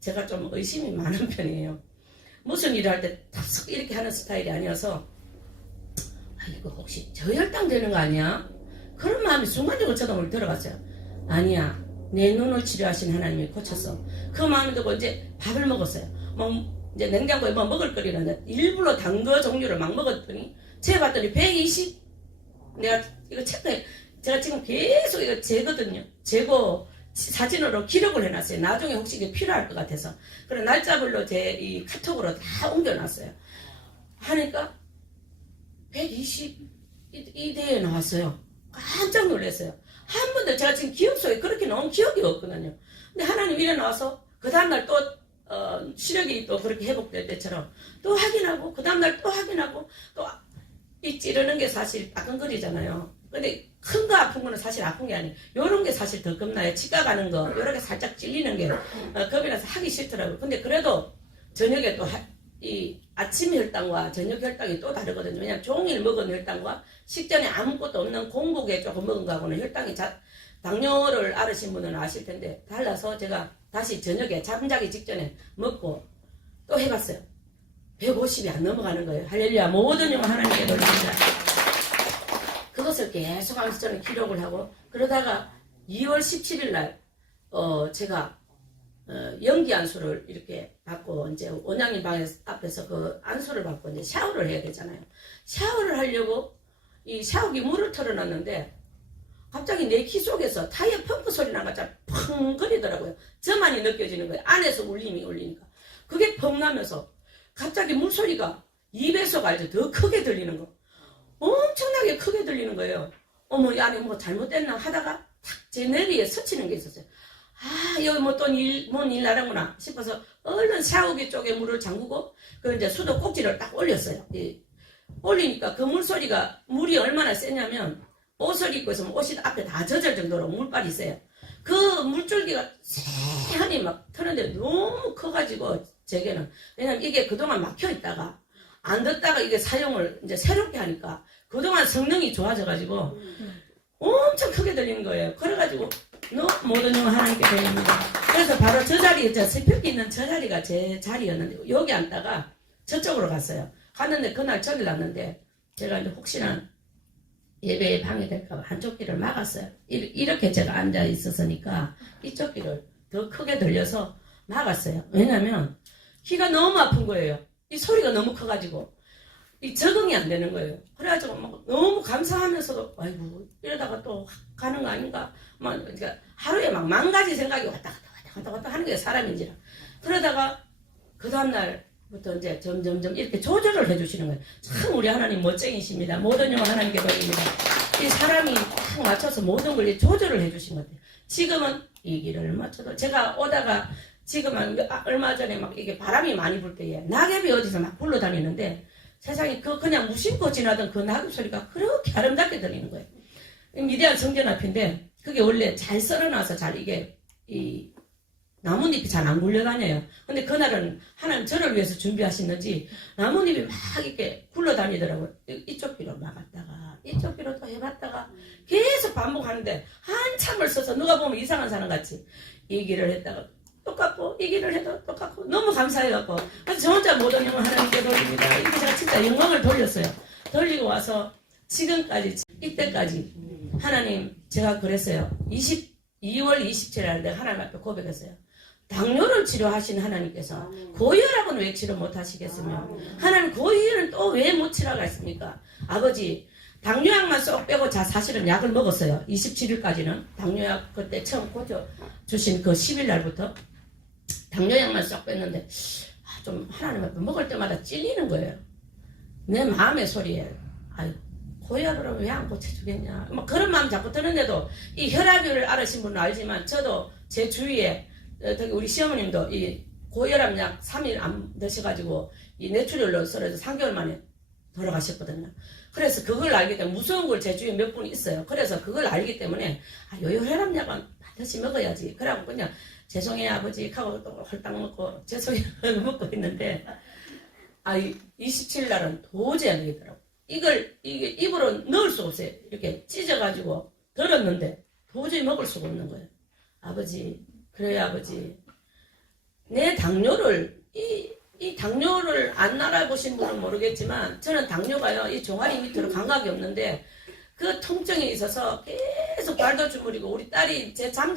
제가 좀 의심이 많은 편이에요. 무슨 일을 할 때 탁 이렇게 하는 스타일이 아니어서 이거 혹시 저혈당 되는 거 아니야? 그런 마음이 순간적으로 저도 들어갔어요. 아니야. 내 눈을 치료하신 하나님이 고쳤어. 그 마음이 들고 이제 밥을 먹었어요. 이제 냉장고에 먹을 거리는 일부러 단 거 종류를 막 먹었더니 재봤더니 120. 내가 이거 체크해. 제가 지금 계속 이거 재거든요. 재고 사진으로 기록을 해놨어요. 나중에 혹시 이게 필요할 것 같아서. 그래 날짜별로 제 이 카톡으로 다 옮겨놨어요. 하니까 122대에 나왔어요. 깜짝 놀랐어요. 한 번도 제가 지금 기억 속에 그렇게 나온 기억이 없거든요. 근데 하나님 이래 나와서 그 다음날 또 시력이 또 그렇게 회복될 때처럼 또 확인하고 그 다음날 또 확인하고 또 이 찌르는 게 사실 따끔거리잖아요. 근데 큰 거 아픈 거는 사실 아픈 게 아니에요. 요런 게 사실 더 겁나요. 치과 가는 거 요렇게 살짝 찔리는 게 겁이 나서 하기 싫더라고요. 근데 그래도 저녁에 또 이 아침 혈당과 저녁 혈당이 또 다르거든요. 왜냐면 종일 먹은 혈당과 식전에 아무것도 없는 공복에 조금 먹은 거하고는 혈당이 당뇨를 앓으신 분은 아실 텐데 달라서 제가 다시 저녁에 잠자기 직전에 먹고 또 해봤어요. 150이 안 넘어가는 거예요. 할렐루야. 모든 영광 하나님께 돌립니다. 그것을 계속하면서 저는 기록을 하고 그러다가 2월 17일 날 제가 연기 안수를 이렇게 받고 이제 원장님 방 앞에서 그 안수를 받고 이제 샤워를 해야 되잖아요. 샤워를 하려고 이 샤워기 물을 틀어놨는데 갑자기 내 귀 속에서 타이어 펌프 소리 나가 펑 거리더라고요. 저만이 느껴지는 거예요. 안에서 울림이 울리니까. 그게 펑 나면서 갑자기 물소리가 2배속 알죠? 더 크게 들리는 거. 엄청나게 크게 들리는 거예요. 어머, 이 안에 뭐 잘못됐나 하다가 탁 제 내리에 스치는 게 있었어요. 아, 여기 뭐 또 뭔 일 나는구나 싶어서 얼른 샤워기 쪽에 물을 잠그고 그 이제 수도 꼭지를 딱 올렸어요. 올리니까 그 물소리가 물이 얼마나 세냐면 옷을 입고 있으면 옷이 앞에 다 젖을 정도로 물빨이 세요. 그 물줄기가 새하니 막 트는데 너무 커가지고 제게는 왜냐면 이게 그동안 막혀 있다가 안 듣다가 이게 사용을 이제 새롭게 하니까 그동안 성능이 좋아져가지고 엄청 크게 들리는 거예요. 그래가지고 모든 영광 하나님께 드립니다. 그래서 바로 저 자리에 새벽에 있는 저 자리가 제 자리였는데 여기 앉다가 저쪽으로 갔어요. 갔는데 그날 저기 났는데 제가 이제 혹시나 예배에 방해될까봐 한쪽 귀를 막았어요. 이렇게 제가 앉아 있었으니까 이쪽 귀를 더 크게 들려서 막았어요. 왜냐면 귀가 너무 아픈 거예요. 이 소리가 너무 커가지고 이 적응이 안 되는 거예요. 그래가지고 막 너무 감사하면서도 아이고 이러다가 또 가는 거 아닌가 막 그러니까 하루에 막 10,000가지 생각이 왔다 갔다 하는 게 사람인지라. 그러다가 그 다음날부터 이제 점점점 이렇게 조절을 해주시는 거예요. 참 우리 하나님 멋쟁이십니다. 모든 영광 하나님께 돌립니다. 이 사람이 딱 맞춰서 모든 걸 조절을 해주신 것 같아요. 지금은 이 길을 맞춰도 제가 오다가 지금은 얼마 전에 막 이게 바람이 많이 불 때에 낙엽이 어디서 막 굴러다니는데 세상에 그냥 무심코 지나던 그 낙엽 소리가 그렇게 아름답게 들리는 거예요. 위대한 성전 앞인데 그게 원래 잘 썰어놔서 잘 이게 이 나뭇잎이 잘 안 굴러다녀요. 근데 그날은 하나님 저를 위해서 준비하시는지 나뭇잎이 막 이렇게 굴러다니더라고요. 이쪽 귀로 막았다가 이쪽 귀로 또 해봤다가 계속 반복하는데 한참을 써서 누가 보면 이상한 사람 같이 이 길을 했다가 똑같고 이 길을 해도 똑같고 너무 감사해갖고 그래서 저 혼자 모든 영광 하나님께 돌립니다. 이게 제가 진짜 영광을 돌렸어요. 돌리고 와서 지금까지 이때까지 하나님 제가 그랬어요. 2월 27일 날 내가 하나님 앞에 고백했어요. 당뇨를 치료하신 하나님께서 고혈압은 왜 치료 못하시겠으며 하나님 고혈압은 또 왜 못 치료하겠습니까? 아버지 당뇨약만 쏙 빼고 사실은 약을 먹었어요. 27일까지는 당뇨약 그때 처음 고쳐주신 그 10일 날부터 당뇨약만 쏙 뺐는데 좀 하나님 앞에 먹을 때마다 찔리는 거예요. 내 마음의 소리에 아유 고혈압을 왜 안 고쳐주겠냐 막 그런 마음 자꾸 드는데도 이 혈압을 앓으신 분은 알지만 저도 제 주위에 특히 우리 시어머님도 이 고혈압 약 3일 안 드셔가지고 이 뇌출혈로 쓰러져 3개월 만에 돌아가셨거든요. 그래서 그걸 알기 때문에 무서운 걸 제 주위에 몇 분 있어요. 그래서 그걸 알기 때문에 요 혈압 약은 반드시 먹어야지. 그러고 그냥 죄송해요 아버지 하고 또 홀딱 먹고 죄송해요 먹고 있는데 27일 날은 도저히 안 되겠더라고. 이게 입으로 넣을 수가 없어요. 이렇게 찢어가지고 들었는데 도저히 먹을 수가 없는 거예요. 아버지 그래요 아버지 내 당뇨를 이 당뇨를 안 알아보신 분은 모르겠지만 저는 당뇨가요 이 종아리 밑으로 감각이 없는데 그 통증이 있어서 계속 발도 주무리고 우리 딸이 제 잠이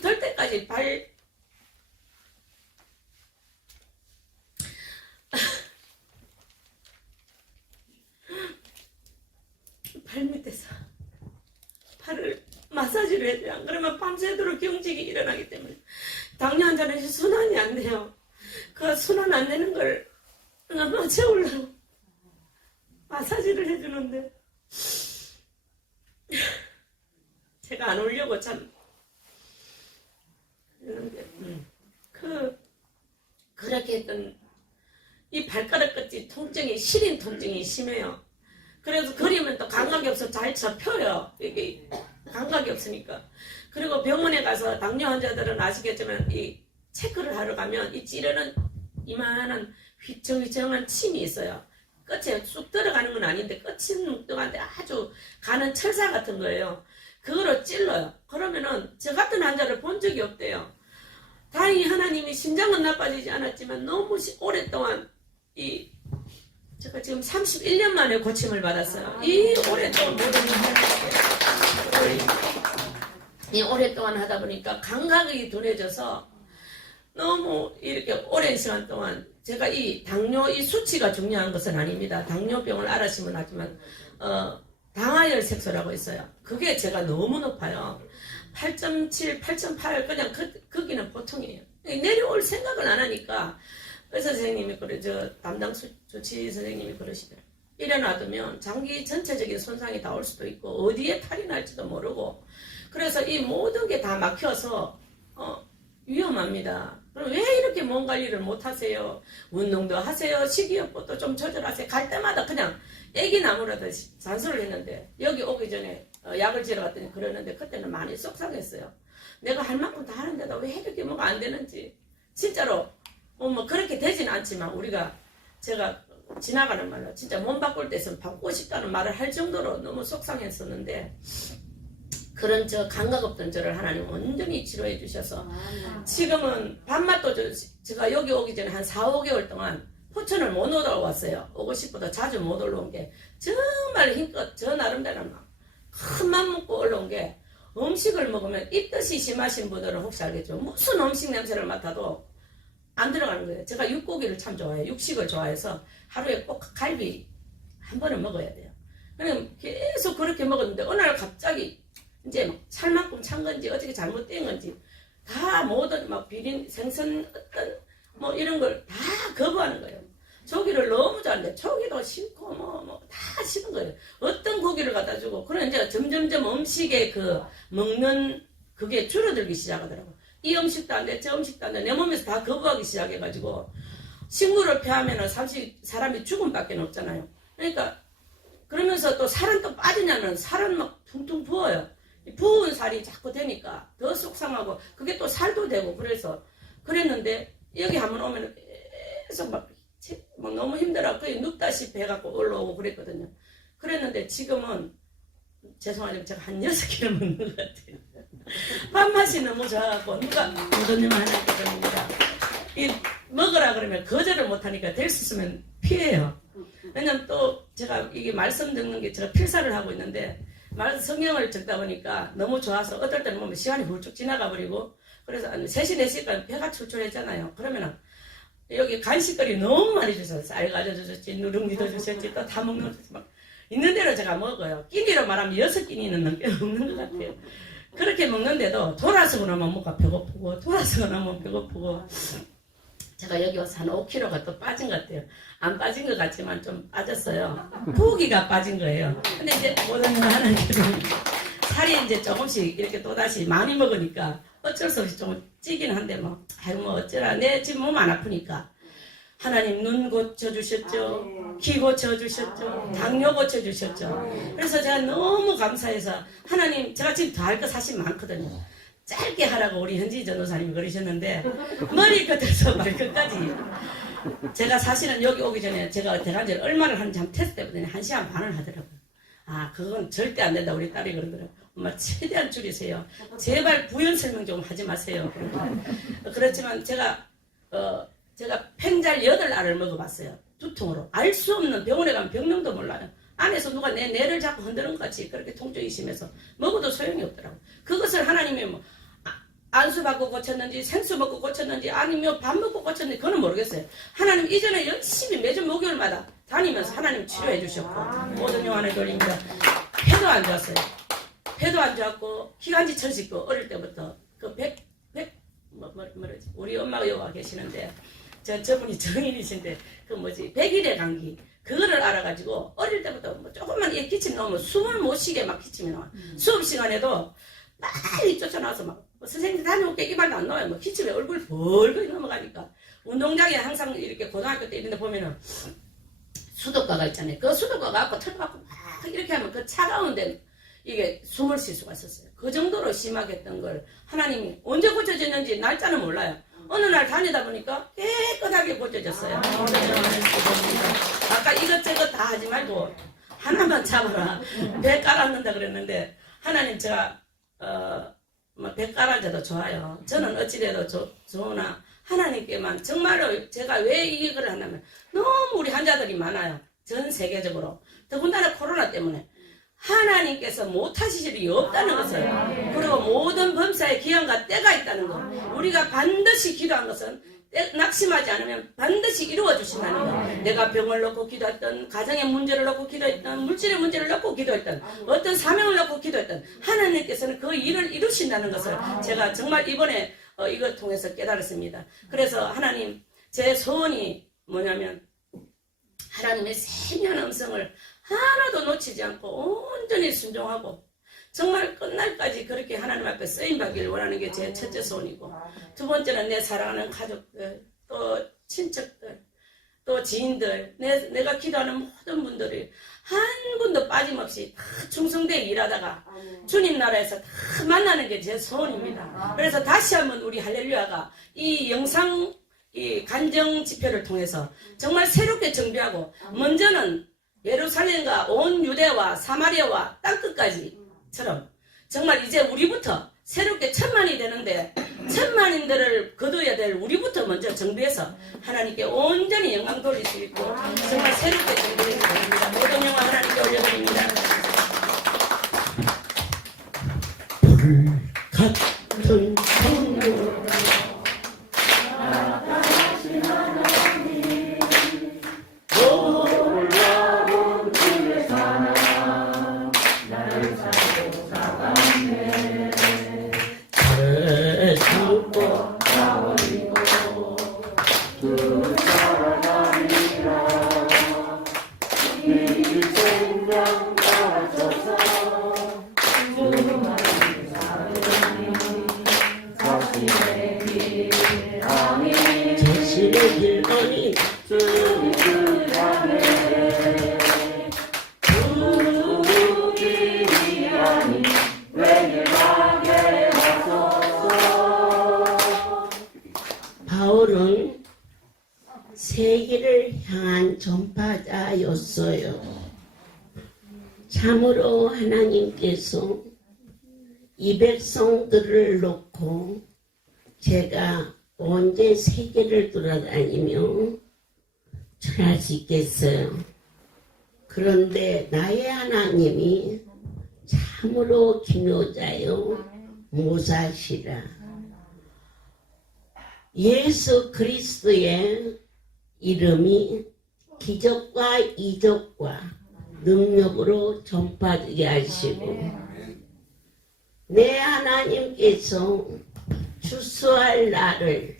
들 때까지 발 밑에서 팔을 마사지를 해줘요. 안 그러면 밤새도록 경직이 일어나기 때문에 당뇨 환자는 순환이 안 돼요. 그 순환 안 되는 걸 엄마 채우려고 마사지를 해주는데 제가 안 오려고 참 그런데 그렇게 했던 이 발가락 끝이 통증이 시린 통증이 심해요. 그래서 그리면 또 감각이 없어 잘 접혀요. 이게 감각이 없으니까. 그리고 병원에 가서 당뇨 환자들은 아시겠지만 이 체크를 하러 가면 이 찌르는 이만한 휘청휘청한 침이 있어요. 끝에 쑥 들어가는 건 아닌데 끝은 묵뚱한데 아주 가는 철사 같은 거예요. 그거로 찔러요. 그러면은 저 같은 환자를 본 적이 없대요. 다행히 하나님이 신장은 나빠지지 않았지만 너무 오랫동안 제가 지금 31년 만에 고침을 받았어요. 이 오랫동안 오랫동안 하다 보니까 감각이 둔해져서 너무 이렇게 오랜 시간 동안 제가 이 당뇨 이 수치가 중요한 것은 아닙니다. 당뇨병을 알았으면 하지만 당하혈 색소라고 있어요. 그게 제가 너무 높아요. 8.7, 8.8 그냥 거기는 보통이에요. 내려올 생각을 안 하니까 의사 선생님이 담당 주치 선생님이 그러시더라고요. 이래 놔두면 장기 전체적인 손상이 다 올 수도 있고 어디에 탈이 날지도 모르고 그래서 이 모든 게 다 막혀서 위험합니다. 그럼 왜 이렇게 몸 관리를 못 하세요? 운동도 하세요. 식이요법도 좀 조절하세요. 갈 때마다 그냥 애기 나무라듯이 잔소리를 했는데 여기 오기 전에 약을 지러 갔더니 그러는데 그때는 많이 속상했어요. 내가 할 만큼 다 하는데도 왜 이렇게 뭐가 안 되는지 진짜로 뭐 그렇게 되진 않지만 제가 지나가는 말로 진짜 몸 바꿀 때 있으면 바꾸고 싶다는 말을 할 정도로 너무 속상했었는데 그런 감각 없던 저를 하나님 완전히 치료해 주셔서 지금은 밥맛도 제가 여기 오기 전에 한 4, 5개월 동안 포천을 못 올라왔어요. 오고 싶어도 자주 못 올라온 게 정말 힘껏 저 나름대로 막 큰 맘 먹고 올라온 게 음식을 먹으면 입덧이 심하신 분들은 혹시 알겠죠? 무슨 음식 냄새를 맡아도 안 들어가는 거예요. 제가 육고기를 참 좋아해요. 육식을 좋아해서 하루에 꼭 갈비 한 번은 먹어야 돼요. 그냥 계속 그렇게 먹었는데 어느 날 갑자기 이제 막 살만큼 찬 건지 어떻게 잘못된 건지 다 모든 막 비린 생선 어떤 뭐 이런 걸 다 거부하는 거예요. 조기를 너무 좋아하는데 조기도 싫고 뭐 다 싫은 거예요. 어떤 고기를 갖다 주고 그래 이제 점점점 음식에 먹는 그게 줄어들기 시작하더라고요. 이 음식도 안 돼, 저 음식도 안 돼. 내 몸에서 다 거부하기 시작해가지고 식물을 폐하면은 사람이 죽음밖에 없잖아요. 그러니까 그러면서 또 살은 또 빠지냐면 살은 막 퉁퉁 부어요. 부은 살이 자꾸 되니까 더 속상하고 그게 또 살도 되고 그랬는데 여기 한번 오면 계속 막 너무 힘들어 거의 눕다시피 해갖고 올라오고 그랬거든요. 그랬는데 지금은 죄송하지만 제가 한 6kg 먹는 것 같아요. 밥맛이 너무 좋아갖고 누가 모든님 하나님께 드립니다. 먹으라 그러면 거절을 못하니까 될 수 있으면 피해요. 왜냐면 또 제가 이게 말씀 듣는 게 제가 필사를 하고 있는데 성경을 듣다 보니까 너무 좋아서 어떨 때는 보면 시간이 훌쩍 지나가 버리고 그래서 3시, 4시간 배가 출출했잖아요. 그러면은 여기 간식거리 너무 많이 주셔서 쌀 가져주셨지 누룽지도 주셨지 또 다 먹는 막 있는 대로 제가 먹어요. 끼니로 말하면 6끼니는 넘게 먹는 것 같아요. 그렇게 먹는데도 돌아서고 나면 뭔가 배고프고 돌아서고 나면 배고프고 제가 여기 와서 한 5kg가 또 빠진 것 같아요. 안 빠진 것 같지만 좀 빠졌어요. 부기가 빠진 거예요. 근데 이제 모든 걸 하나님께서 살이 이제 조금씩 이렇게 또다시 많이 먹으니까 어쩔 수 없이 좀 찌긴 한데 뭐 어쩌라 내 지금 몸 안 아프니까 하나님 눈 고쳐주셨죠. 키 고쳐주셨죠. 당뇨 고쳐주셨죠. 그래서 제가 너무 감사해서 하나님 제가 지금 더 할 거 사실 많거든요. 짧게 하라고 우리 현지 전도사님이 그러셨는데 머리끝에서 발끝까지 제가 사실은 여기 오기 전에 제가 대관절 얼마를 하는지 한번 테스트 해보더니 1시간 반을 하더라고요. 아 그건 절대 안 된다 우리 딸이 그러더라고요. 엄마 최대한 줄이세요. 제발 부연 설명 좀 하지 마세요. 그렇지만 제가 팽잘 8알을 먹어봤어요. 두통으로. 알 수 없는 병원에 가면 병명도 몰라요. 안에서 누가 내 뇌를 자꾸 흔드는 것 같이 그렇게 통증이 심해서 먹어도 소용이 없더라고요. 그것을 하나님이 뭐 안수 받고 고쳤는지 생수 먹고 고쳤는지 아니면 밥 먹고 고쳤는지 그건 모르겠어요. 하나님 이전에 열심히 매주 목요일마다 다니면서 하나님 치료해 주셨고 모든 영안을 돌립니다. 폐도 안 좋았어요. 폐도 안 좋았고 기관지 철식고 어릴 때부터 뭐지 우리 엄마가 여기 계시는데 저분이 정인이신데 그 뭐지 100일의 감기 그거를 알아가지고 어릴 때부터 뭐 조금만 이 기침 나오면 숨을 못 쉬게 막 기침이 나와. 수업 시간에도 빨리 쫓아나와서 막 선생님 다녀올게 이 말도 안 나와요. 뭐 기침에 얼굴 벌겋게 넘어가니까 운동장에 항상 이렇게 고등학교 때 이런 데 보면은 수도가가 있잖아요. 그 수도가 갖고 털갖고 막 이렇게 하면 그 차가운데 이게 숨을 쉴 수가 있었어요. 그 정도로 심하게 했던 걸 하나님이 언제 고쳐졌는지 날짜는 몰라요. 어느 날 다니다 보니까 깨끗하게 고쳐졌어요. 아까 이것저것 다 하지 말고 하나만 잡아라. 배 깔아놓는다 그랬는데 하나님 제가 배 깔아줘도 좋아요. 저는 어찌돼도 좋으나 하나님께만 정말로 제가 왜 이걸 하냐면 너무 우리 환자들이 많아요. 전 세계적으로. 더군다나 코로나 때문에. 하나님께서 못하실 일이 없다는 것을 그리고 모든 범사에 기한과 때가 있다는 것 우리가 반드시 기도한 것은 낙심하지 않으면 반드시 이루어 주신다는 것 내가 병을 놓고 기도했던 가정의 문제를 놓고 기도했던 물질의 문제를 놓고 기도했던 어떤 사명을 놓고 기도했던 하나님께서는 그 일을 이루신다는 것을 제가 정말 이번에 이걸 통해서 깨달았습니다. 그래서 하나님 제 소원이 뭐냐면 하나님의 세미한 음성을 하나도 놓치지 않고 온전히 순종하고 정말 끝날까지 그렇게 하나님 앞에 쓰임받기를 원하는 게 제 첫째 소원이고 두 번째는 내 사랑하는 가족들 또 친척들 또 지인들 내가 기도하는 모든 분들이 한 분도 빠짐없이 다 충성되게 일하다가 주님 나라에서 다 만나는 게 제 소원입니다. 그래서 다시 한번 우리 할렐루야가 이 영상 이 간정 집회를 통해서 정말 새롭게 정비하고 먼저는 예루살렘과 온 유대와 사마리아와 땅끝까지처럼 정말 이제 우리부터 새롭게 1000만이 되는데 1000만인들을 거둬야 될 우리부터 먼저 정비해서 하나님께 온전히 영광 돌릴 수 있고 정말 새롭게 정비되기 바랍니다. 모든 영광 하나님께 올려드립니다. 불 같은 성령 바울은 세계를 향한 전파자였어요. 참으로 하나님께서 이 백성들을 놓고 제가 언제 세계를 돌아다니며 전할 수 있겠어요. 그런데 나의 하나님이 참으로 기묘자요 모사시라. 예수 그리스도의 이름이 기적과 이적과 능력으로 전파되게 하시고 내 하나님께서 추수할 날을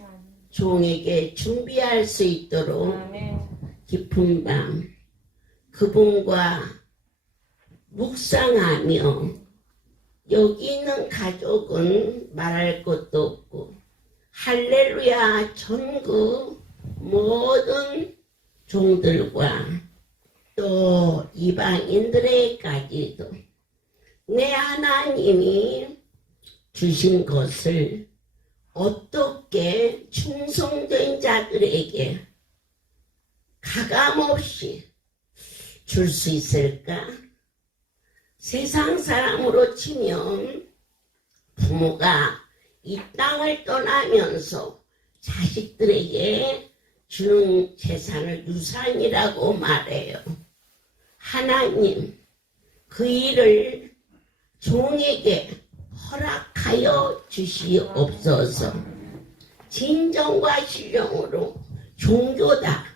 종에게 준비할 수 있도록 깊은 밤 그분과 묵상하며 여기 있는 가족은 말할 것도 없고 할렐루야 전국 모든 종들과 또 이방인들에게까지도 내 하나님이 주신 것을 어떻게 충성된 자들에게 가감없이 줄 수 있을까? 세상 사람으로 치면 부모가 이 땅을 떠나면서 자식들에게 주는 재산을 유산이라고 말해요. 하나님, 그 일을 종에게 허락하여 주시옵소서. 진정과 신령으로 종교다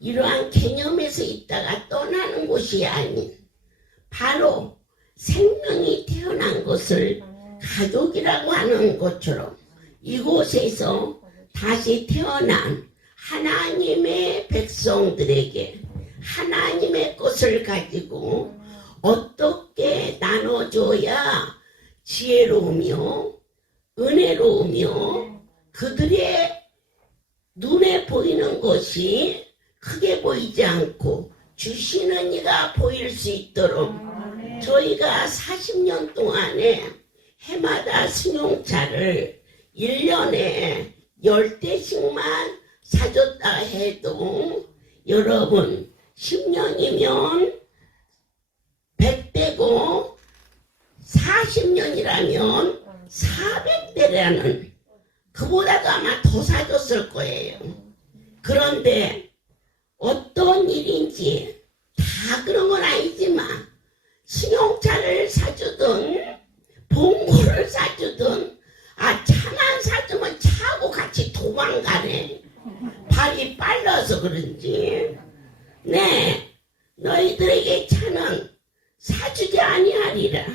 이러한 개념에서 있다가 떠나는 곳이 아닌 바로 생명이 태어난 것을 가족이라고 하는 것처럼 이곳에서 다시 태어난 하나님의 백성들에게 하나님의 것을 가지고 어떻게 나눠줘야 지혜로우며 은혜로우며 그들의 눈에 보이는 것이 크게 보이지 않고 주시는 이가 보일 수 있도록 저희가 40년 동안에 해마다 승용차를 1년에 10대씩만 사줬다 해도 여러분 10년이면 100대고 40년이라면 400대라는 그보다도 아마 더 사줬을 거예요. 그런데 어떤 일인지 다 그런 건 아니지만 승용차를 사주든 봉고를 사주든 차만 사주면 차하고 같이 도망가네. 발이 빨라서 그런지. 네, 너희들에게 차는 사주지 아니하리라.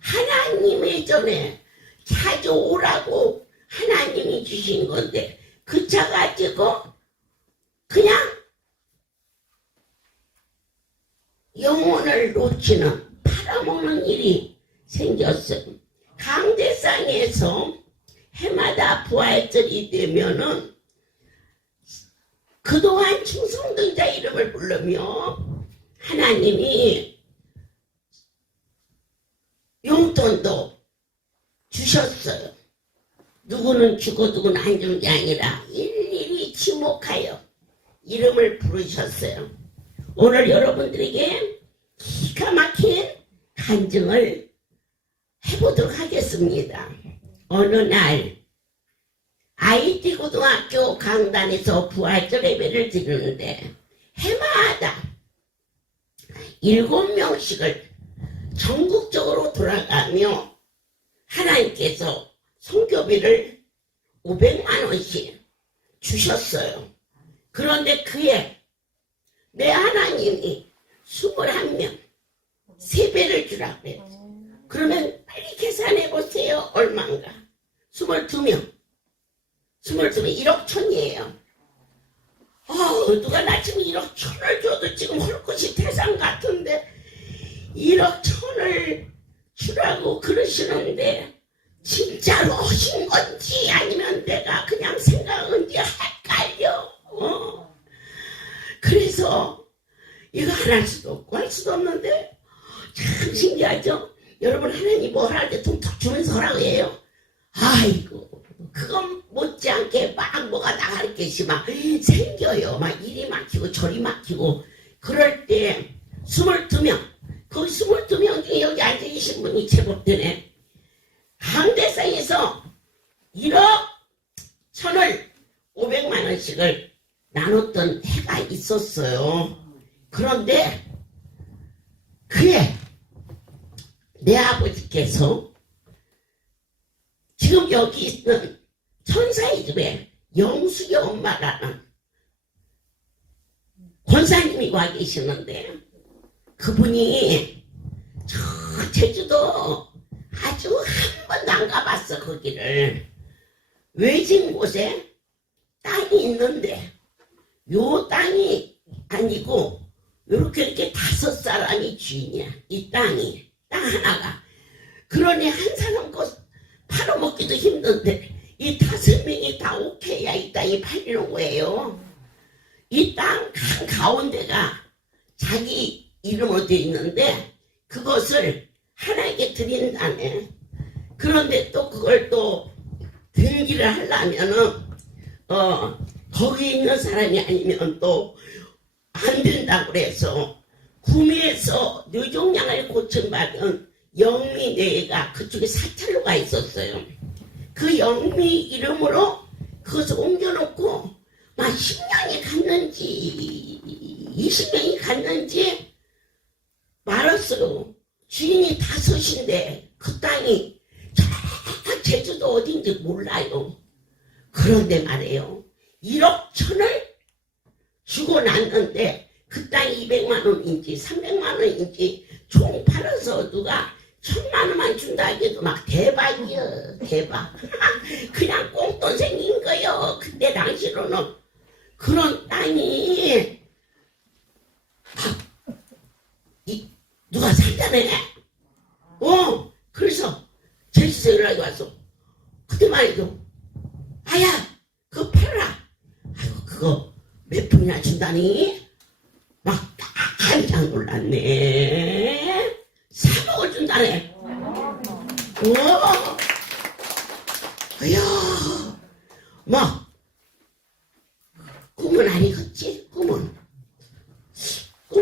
하나님의 전에 찾아오라고 하나님이 주신 건데 그 차 가지고 그냥 영혼을 놓치는 팔아먹는 일이 생겼어요. 강대상에서 해마다 부활절이 되면은 그동안 충성된 자 이름을 부르며 하나님이 용돈도 주셨어요. 누구는 주고 누구는 안 준 게 아니라 일일이 지목하여 이름을 부르셨어요. 오늘 여러분들에게 기가 막힌 간증을 해보도록 하겠습니다. 어느 날 IT 고등학교 강단에서 부활절 예배를 드리는데 해마다 7명씩을 전국적으로 돌아가며 하나님께서 성교비를 500만 원씩 주셨어요. 그런데 그에 내 하나님이 21명 3배를 주라고 그래요. 그러면 빨리 계산해 보세요. 얼마인가? 22명 1억 천이에요. 누가 나 지금 1억 천을 줘도 지금 헐것이 태산 같은데 1억 천을 주라고 그러시는데 진짜로 하신 건지 아니면 내가 그냥 생각한지 헷갈려. 그래서 이거 안 할 수도 없고 할 수도 없는데 참 신기하죠. 여러분 하나님 뭐 할 때 돈 턱 주면서 하라고 해요. 아이고 그건 못지않게 막 뭐가 나갈 것이 막 생겨요. 막 이리 막히고 저리 막히고 그럴 때 22명 그 22명 중에 여기 앉아계신 분이 제법 되네. 강대상에서 1억 천을 500만 원씩을 나눴던 해가 있었어요. 그런데 그에 내 아버지께서 지금 여기 있는 천사의 집에 영숙이 엄마라는 권사님이 와 계시는데 그분이 저 제주도 아주 한 번도 안 가봤어. 거기를 외진 곳에 땅이 있는데 요 땅이 아니고 이렇게 5사람이 주인이야. 이 땅이 땅 하나가. 그러니 한 사람 것 팔아먹기도 힘든데 이 5명이 다 오케이야 이 땅이 팔리는 거예요. 이 땅 가운데가 자기 이름으로 되어 있는데 그것을 하나님께 드린다네. 그런데 또 그걸 또 등기를 하려면은 거기 있는 사람이 아니면 또 안 된다고 그래서 구미에서 뇌종양을 고침받은 영미뇌가 그쪽에 사찰로 가 있었어요. 그 영미 이름으로 그것을 옮겨놓고 막 10년이 갔는지 20년이 갔는지 말았어요. 주인이 5인데 그 땅이 저 제주도 어딘지 몰라요. 그런데 말이에요. 1억 천을 주고 났는데 그 땅이 200만 원인지 300만 원인지 총 팔아서 누가 1000만 원만 준다 해도 막 대박이야 대박. 그냥 꽁돈 생긴 거요. 그때 당시로는 그런 땅이 누가 산다네. 그래서 제주도 연락이 왔어. 그때 말이죠. 아야, 그거 팔아라. 아이고, 그거 몇 푼이나 준다니? 막 깜짝 놀랐네. 3억을 준다네. 이야, 뭐, 꿈은 아니겠지? 꿈은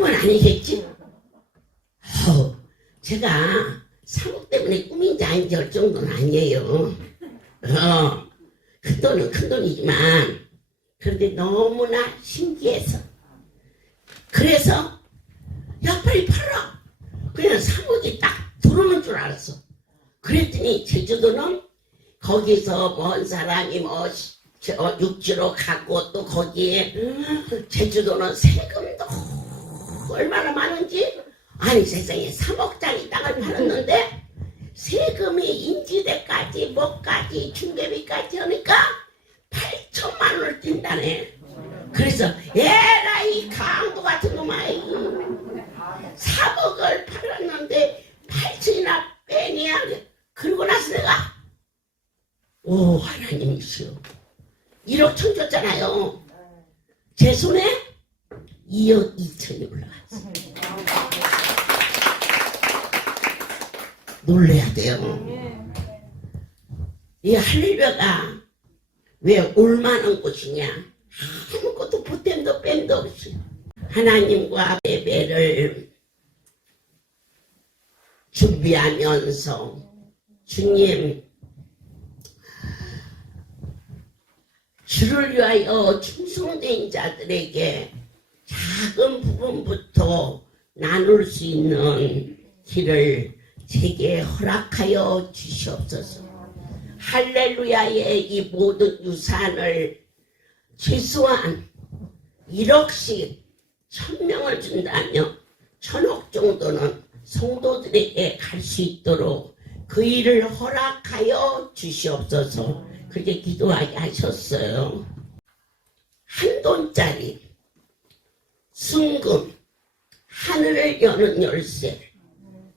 아니겠지? 제가 3억 때문에 꿈인지 아닌지 할 정도는 아니에요. 큰 돈은 큰 돈이지만, 그런데 너무나 신기해서. 그래서, 야, 빨리 팔아. 그냥 3억이 딱 들어오는 줄 알았어. 그랬더니, 제주도는 거기서 먼 사람이 뭐, 육지로 가고 또 거기에, 제주도는 세금도 얼마나 많은지, 아니 세상에 3억짜리 땅을 팔았는데 세금이 인지대까지 뭐까지 중개비까지 하니까 8천만 원을 뛴다네. 그래서 에라이 강도 같은 놈아, 3억을 팔았는데 8천이나 빼냐. 그러고 나서 내가 오 하나님이시여 1억 천 줬잖아요. 제 손에 2억 2천이 올라갔어. 놀래야 돼요. 이 할렐루야가 왜 올만한 곳이냐? 아무것도 보탬도 뺀도 없이 하나님과 예배를 준비하면서 주님 주를 위하여 충성된 자들에게 작은 부분부터 나눌 수 있는 길을 제게 허락하여 주시옵소서. 할렐루야의 이 모든 유산을 최소한 1억씩 1000명을 준다면 1000억 정도는 성도들에게 갈 수 있도록 그 일을 허락하여 주시옵소서. 그렇게 기도하게 하셨어요. 한 돈짜리 순금, 하늘을 여는 열쇠,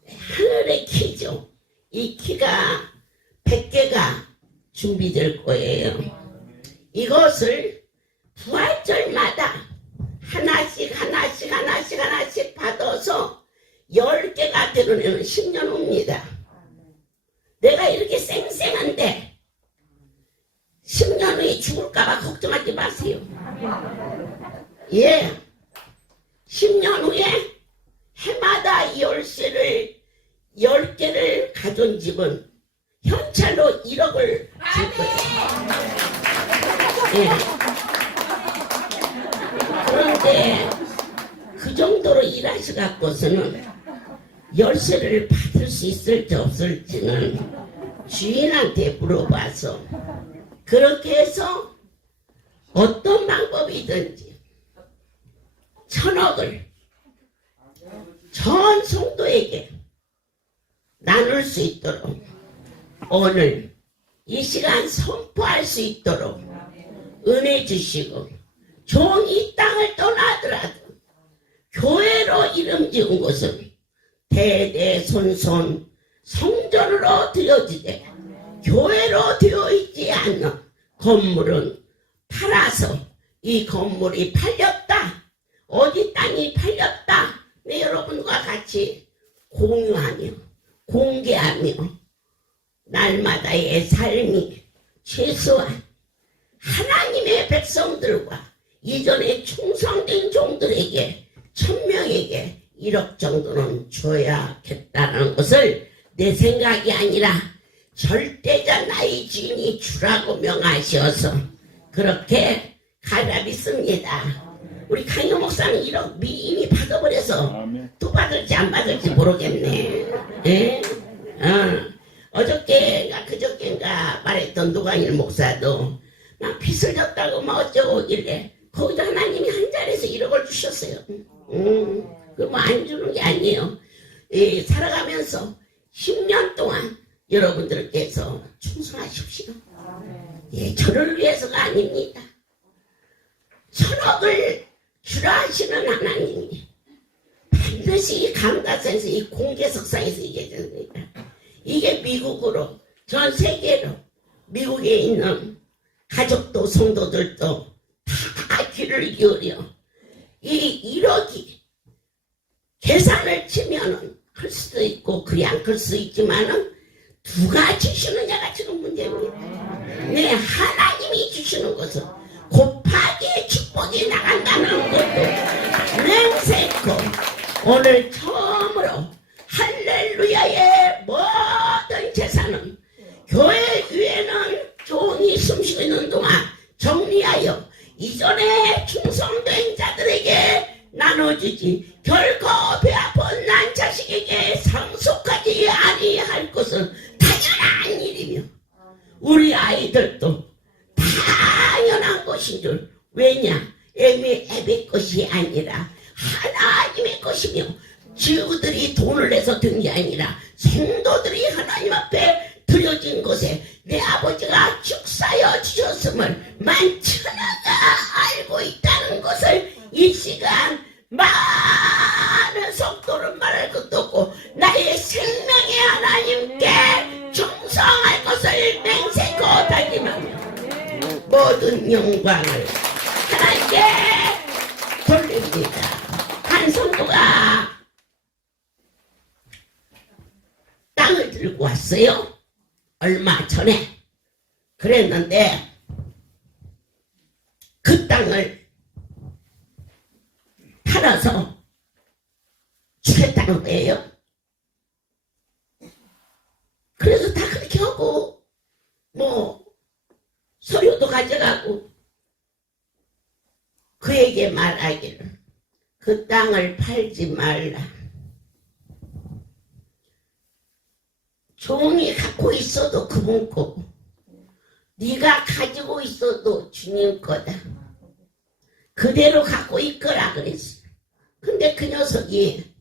하늘의 키죠. 이 키가 100개가 준비될 거예요. 이것을 부활절마다 하나씩 받아서 10개가 되는 10년 후입니다. 내가 이렇게 쌩쌩한데 10년 후에 죽을까봐 걱정하지 마세요. 예, 10년 후에 해마다 이 열쇠를 10개를 가져온 집은 현찰로 1억을 줄 거예요. 예. 그런데 그 정도로 일하셔갖고서는 열쇠를 받을 수 있을지 없을지는 주인한테 물어봐서 그렇게 해서 어떤 방법이든지 1000억을 전 성도에게 나눌 수 있도록 오늘 이 시간 선포할 수 있도록 은혜 주시고 종이 땅을 떠나더라도 교회로 이름 지은 곳은 대대손손 성전으로 되어지되 교회로 되어 있지 않는 건물은 팔아서 이 건물이 팔렸다. 어디 땅이 팔렸다. 네, 여러분과 같이 공유하며 공개하며 날마다의 삶이 최소한 하나님의 백성들과 이전에 충성된 종들에게 1000명에게 1억 정도는 줘야겠다는 것을 내 생각이 아니라 절대자 나의 주인이 주라고 명하셔서 그렇게 가라 믿습니다. 우리 강효 목사는 1억 이미 받아버려서 또 받을지 안 받을지 모르겠네. 예? 어저께인가 그저께인가 말했던 노광일 목사도 나 빚을 졌다고 뭐 어쩌고 오길래 거기도 하나님이 한 자리에서 1억을 주셨어요. 그 뭐 안 주는 게 아니에요. 예, 살아가면서 10년 동안 여러분들께서 충성하십시오. 예, 저를 위해서가 아닙니다. 천억을 주라 하시는 하나님이 반드시 이 강다선에서 이 공개석상에서 얘기했습니다. 이게 미국으로 전 세계로 미국에 있는 가족도 성도들도 다 귀를 기울여 이 1억이 계산을 치면은 클 수도 있고 그리 안 클 수 있지만은 누가 주시느냐가 지금 문제입니다. 네, 하나님이 주시는 것은 곱하기 축복이 나간다는 것도 맹세코 오늘 처음으로 할렐루야의 모든 재산은 교회 위에는 종이 숨쉬고 있는 동안 정리하여 이전에 충성된 자들에게 나눠주지 결코 배아픈 난 자식에게 상속하지 아니할 것은 당연한 일이며 우리 아이들도 당연한 것인 줄 왜냐 애의 것이 아니라 하나님의 것이며 지우들이 돈을 내서 든 게 아니라 성도들이 하나님 앞에 드려진 것에 내 아버지가 축사여 주셨음을 만천하가 알고 있다는 것을 이 시간 많은 성도는 말할 것도 없고 나의 생명의 하나님께 충성할 것을 맹세코 다짐하며 모든 영광을 하나님께 돌립니다. 한 성도가 땅을 들고 왔어요. 얼마 전에 그랬는데 그 땅을 팔아서 주겠다는 거예요. 그래서 다 그렇게 하고 뭐 서류도 가져가고 그에게 말하기를 그 땅을 팔지 말라. 종이 갖고 있어도 그분 거고 네가 가지고 있어도 주님 거다. 그대로 갖고 있거라 그랬어. 근데 그 녀석이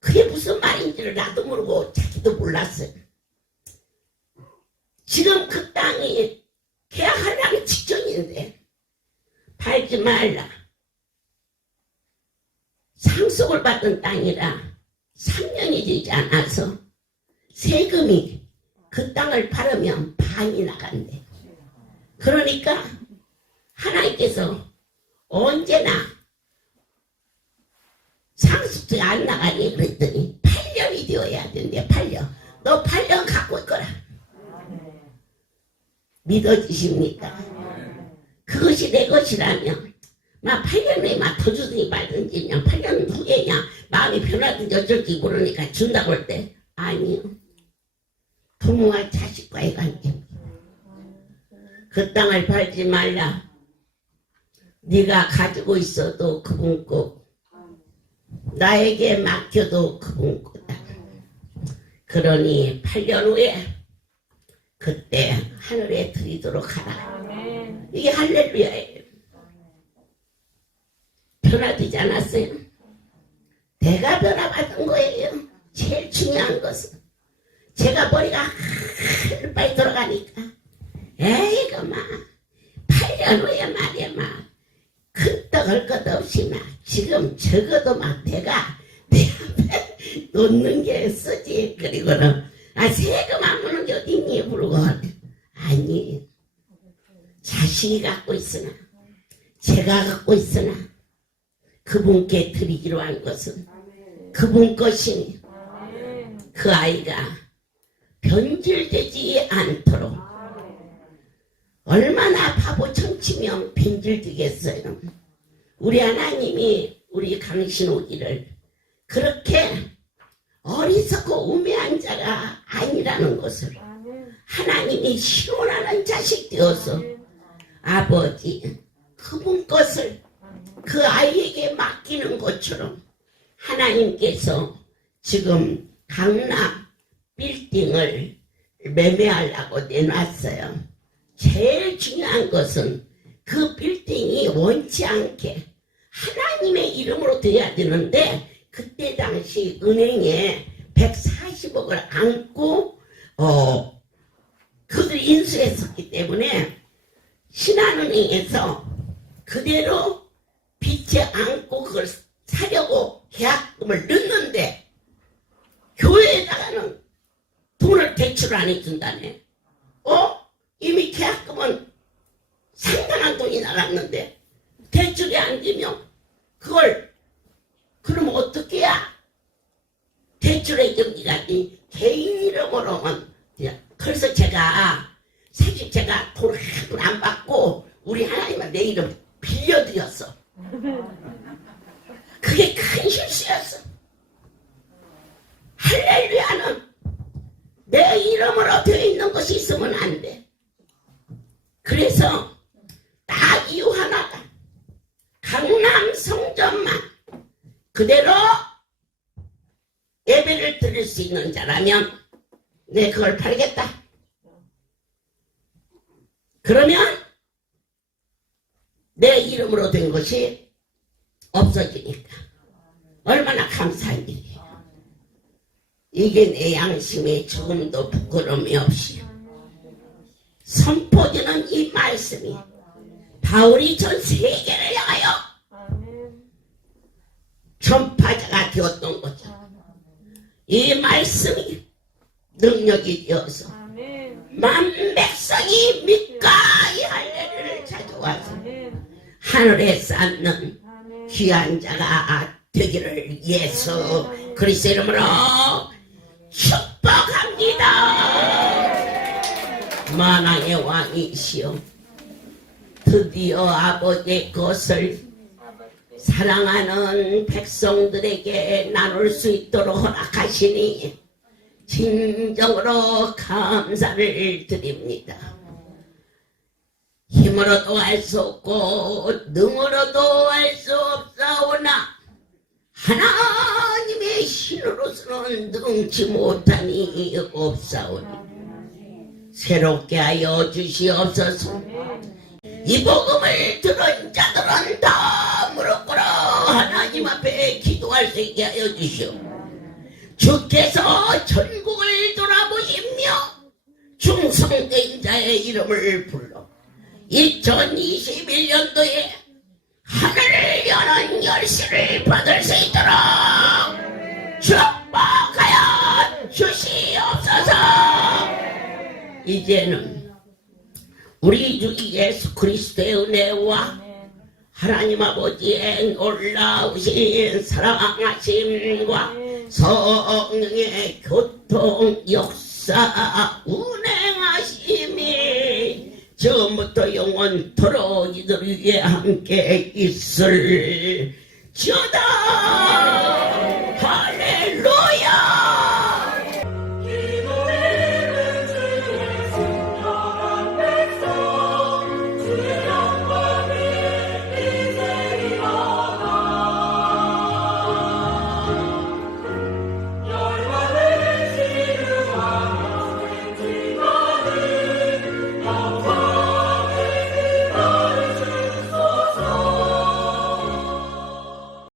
그게 무슨 말인지를 나도 모르고 자기도 몰랐어요. 지금 그 땅이 계약하려는 직전인데 팔지 말라. 상속을 받은 땅이라 3년이 되지 않아서 세금이 그 땅을 팔으면 반이 나간대. 그러니까 하나님께서 언제나 상속이 안 나가니 그랬더니 8년이 되어야 된대. 8년. 너 8년 갖고 있거라. 믿어지십니까? 그것이 내 것이라면 막 8년 후에 막 더 주든지 말든지 그냥 8년 후에 그냥 마음이 변하든지 어쩔지 모르니까 준다고 할 때 아니요. 부모와 자식과의 관계. 그 땅을 팔지 말라. 네가 가지고 있어도 그분 거 나에게 맡겨도 그분 거다. 그러니 8년 후에 그때 하늘에 드리도록 하라. 이게 할렐루야예요. 변화되지 않았어요. 내가 변화받은 거예요. 제일 중요한 것은 제가 머리가 빨리 돌아가니까 에이 그만 8년 후에 말이야 막 큰떡할 것 없이 막 지금 적어도 막 내가 내 앞에 놓는 게 쓰지. 그리고는 세금 안 무는 게 어딨니 부르고 아니 자식이 갖고 있으나 제가 갖고 있으나 그분께 드리기로 한 것은 그분 것이니 그 아이가 변질되지 않도록 얼마나 바보 천치면 변질되겠어요. 우리 하나님이 우리 강신오기를 그렇게 어리석고 우매한 자가 아니라는 것을 하나님이 시원하는 자식 되어서 아버지 그분 것을 그 아이에게 맡기는 것처럼 하나님께서 지금 강남 빌딩을 매매하려고 내놨어요. 제일 중요한 것은 그 빌딩이 원치 않게 하나님의 이름으로 돼야 되는데 그때 당시 은행에 140억을 안고 그들이 인수했었기 때문에 신한은행에서 그대로 빚에 안고 그걸 사려고 계약금을 넣는데 교회에다가는 돈을 대출 안 해준다네. 이미 계약금은 상당한 돈이 나갔는데 대출이 안 되면 그걸 그럼 어떻게 해야? 대출의 경기가 개인 이름으로만. 그래서 사실 제가 돈을 한 푼 안 받고 우리 하나님은 내 이름 빌려드렸어. 그게 큰 실수였어. 할렐루야는 내 이름으로 되어 있는 것이 있으면 안 돼. 그래서 딱 이유 하나다. 강남 성전만 그대로 예배를 드릴 수 있는 자라면 내 그걸 팔겠다. 그러면 내 이름으로 된 것이 없어지니까 얼마나 감사한 일이에요. 이게 내 양심에 조금도 부끄러움이 없이 선포되는 이 말씀이 바울이 전 세계를 향하여 전파자가 되었던 거죠. 이 말씀이 능력이 되어서 만 백성이 믿고 이 할례를 찾아와서 하늘에 쌓는 귀한 자가 되기를 예수 그리스도 이름으로 축복합니다. 만왕의 왕이시여 드디어 아버지의 것을 사랑하는 백성들에게 나눌 수 있도록 허락하시니 진정으로 감사를 드립니다. 힘으로도 할 수 없고 능으로도 할 수 없사오나 하나님의 신으로서는 능치 못하니 없사오니 새롭게 하여 주시옵소서. 이 복음을 들은 자들은 다 무릎 꿇어 하나님 앞에 기도할 수 있게 하여 주시오. 주께서 전국을 돌아보시며 중성된 자의 이름을 불러 2021년도에 하늘을 여는 열쇠를 받을 수 있도록 축복하여 주시옵소서. 이제는 우리 주 예수 그리스도의 은혜와 하나님 아버지의 놀라우신 사랑하심과 성령의 교통 역사 운행하심이 처음부터 영원토록 이들 위에 함께 있을지어다.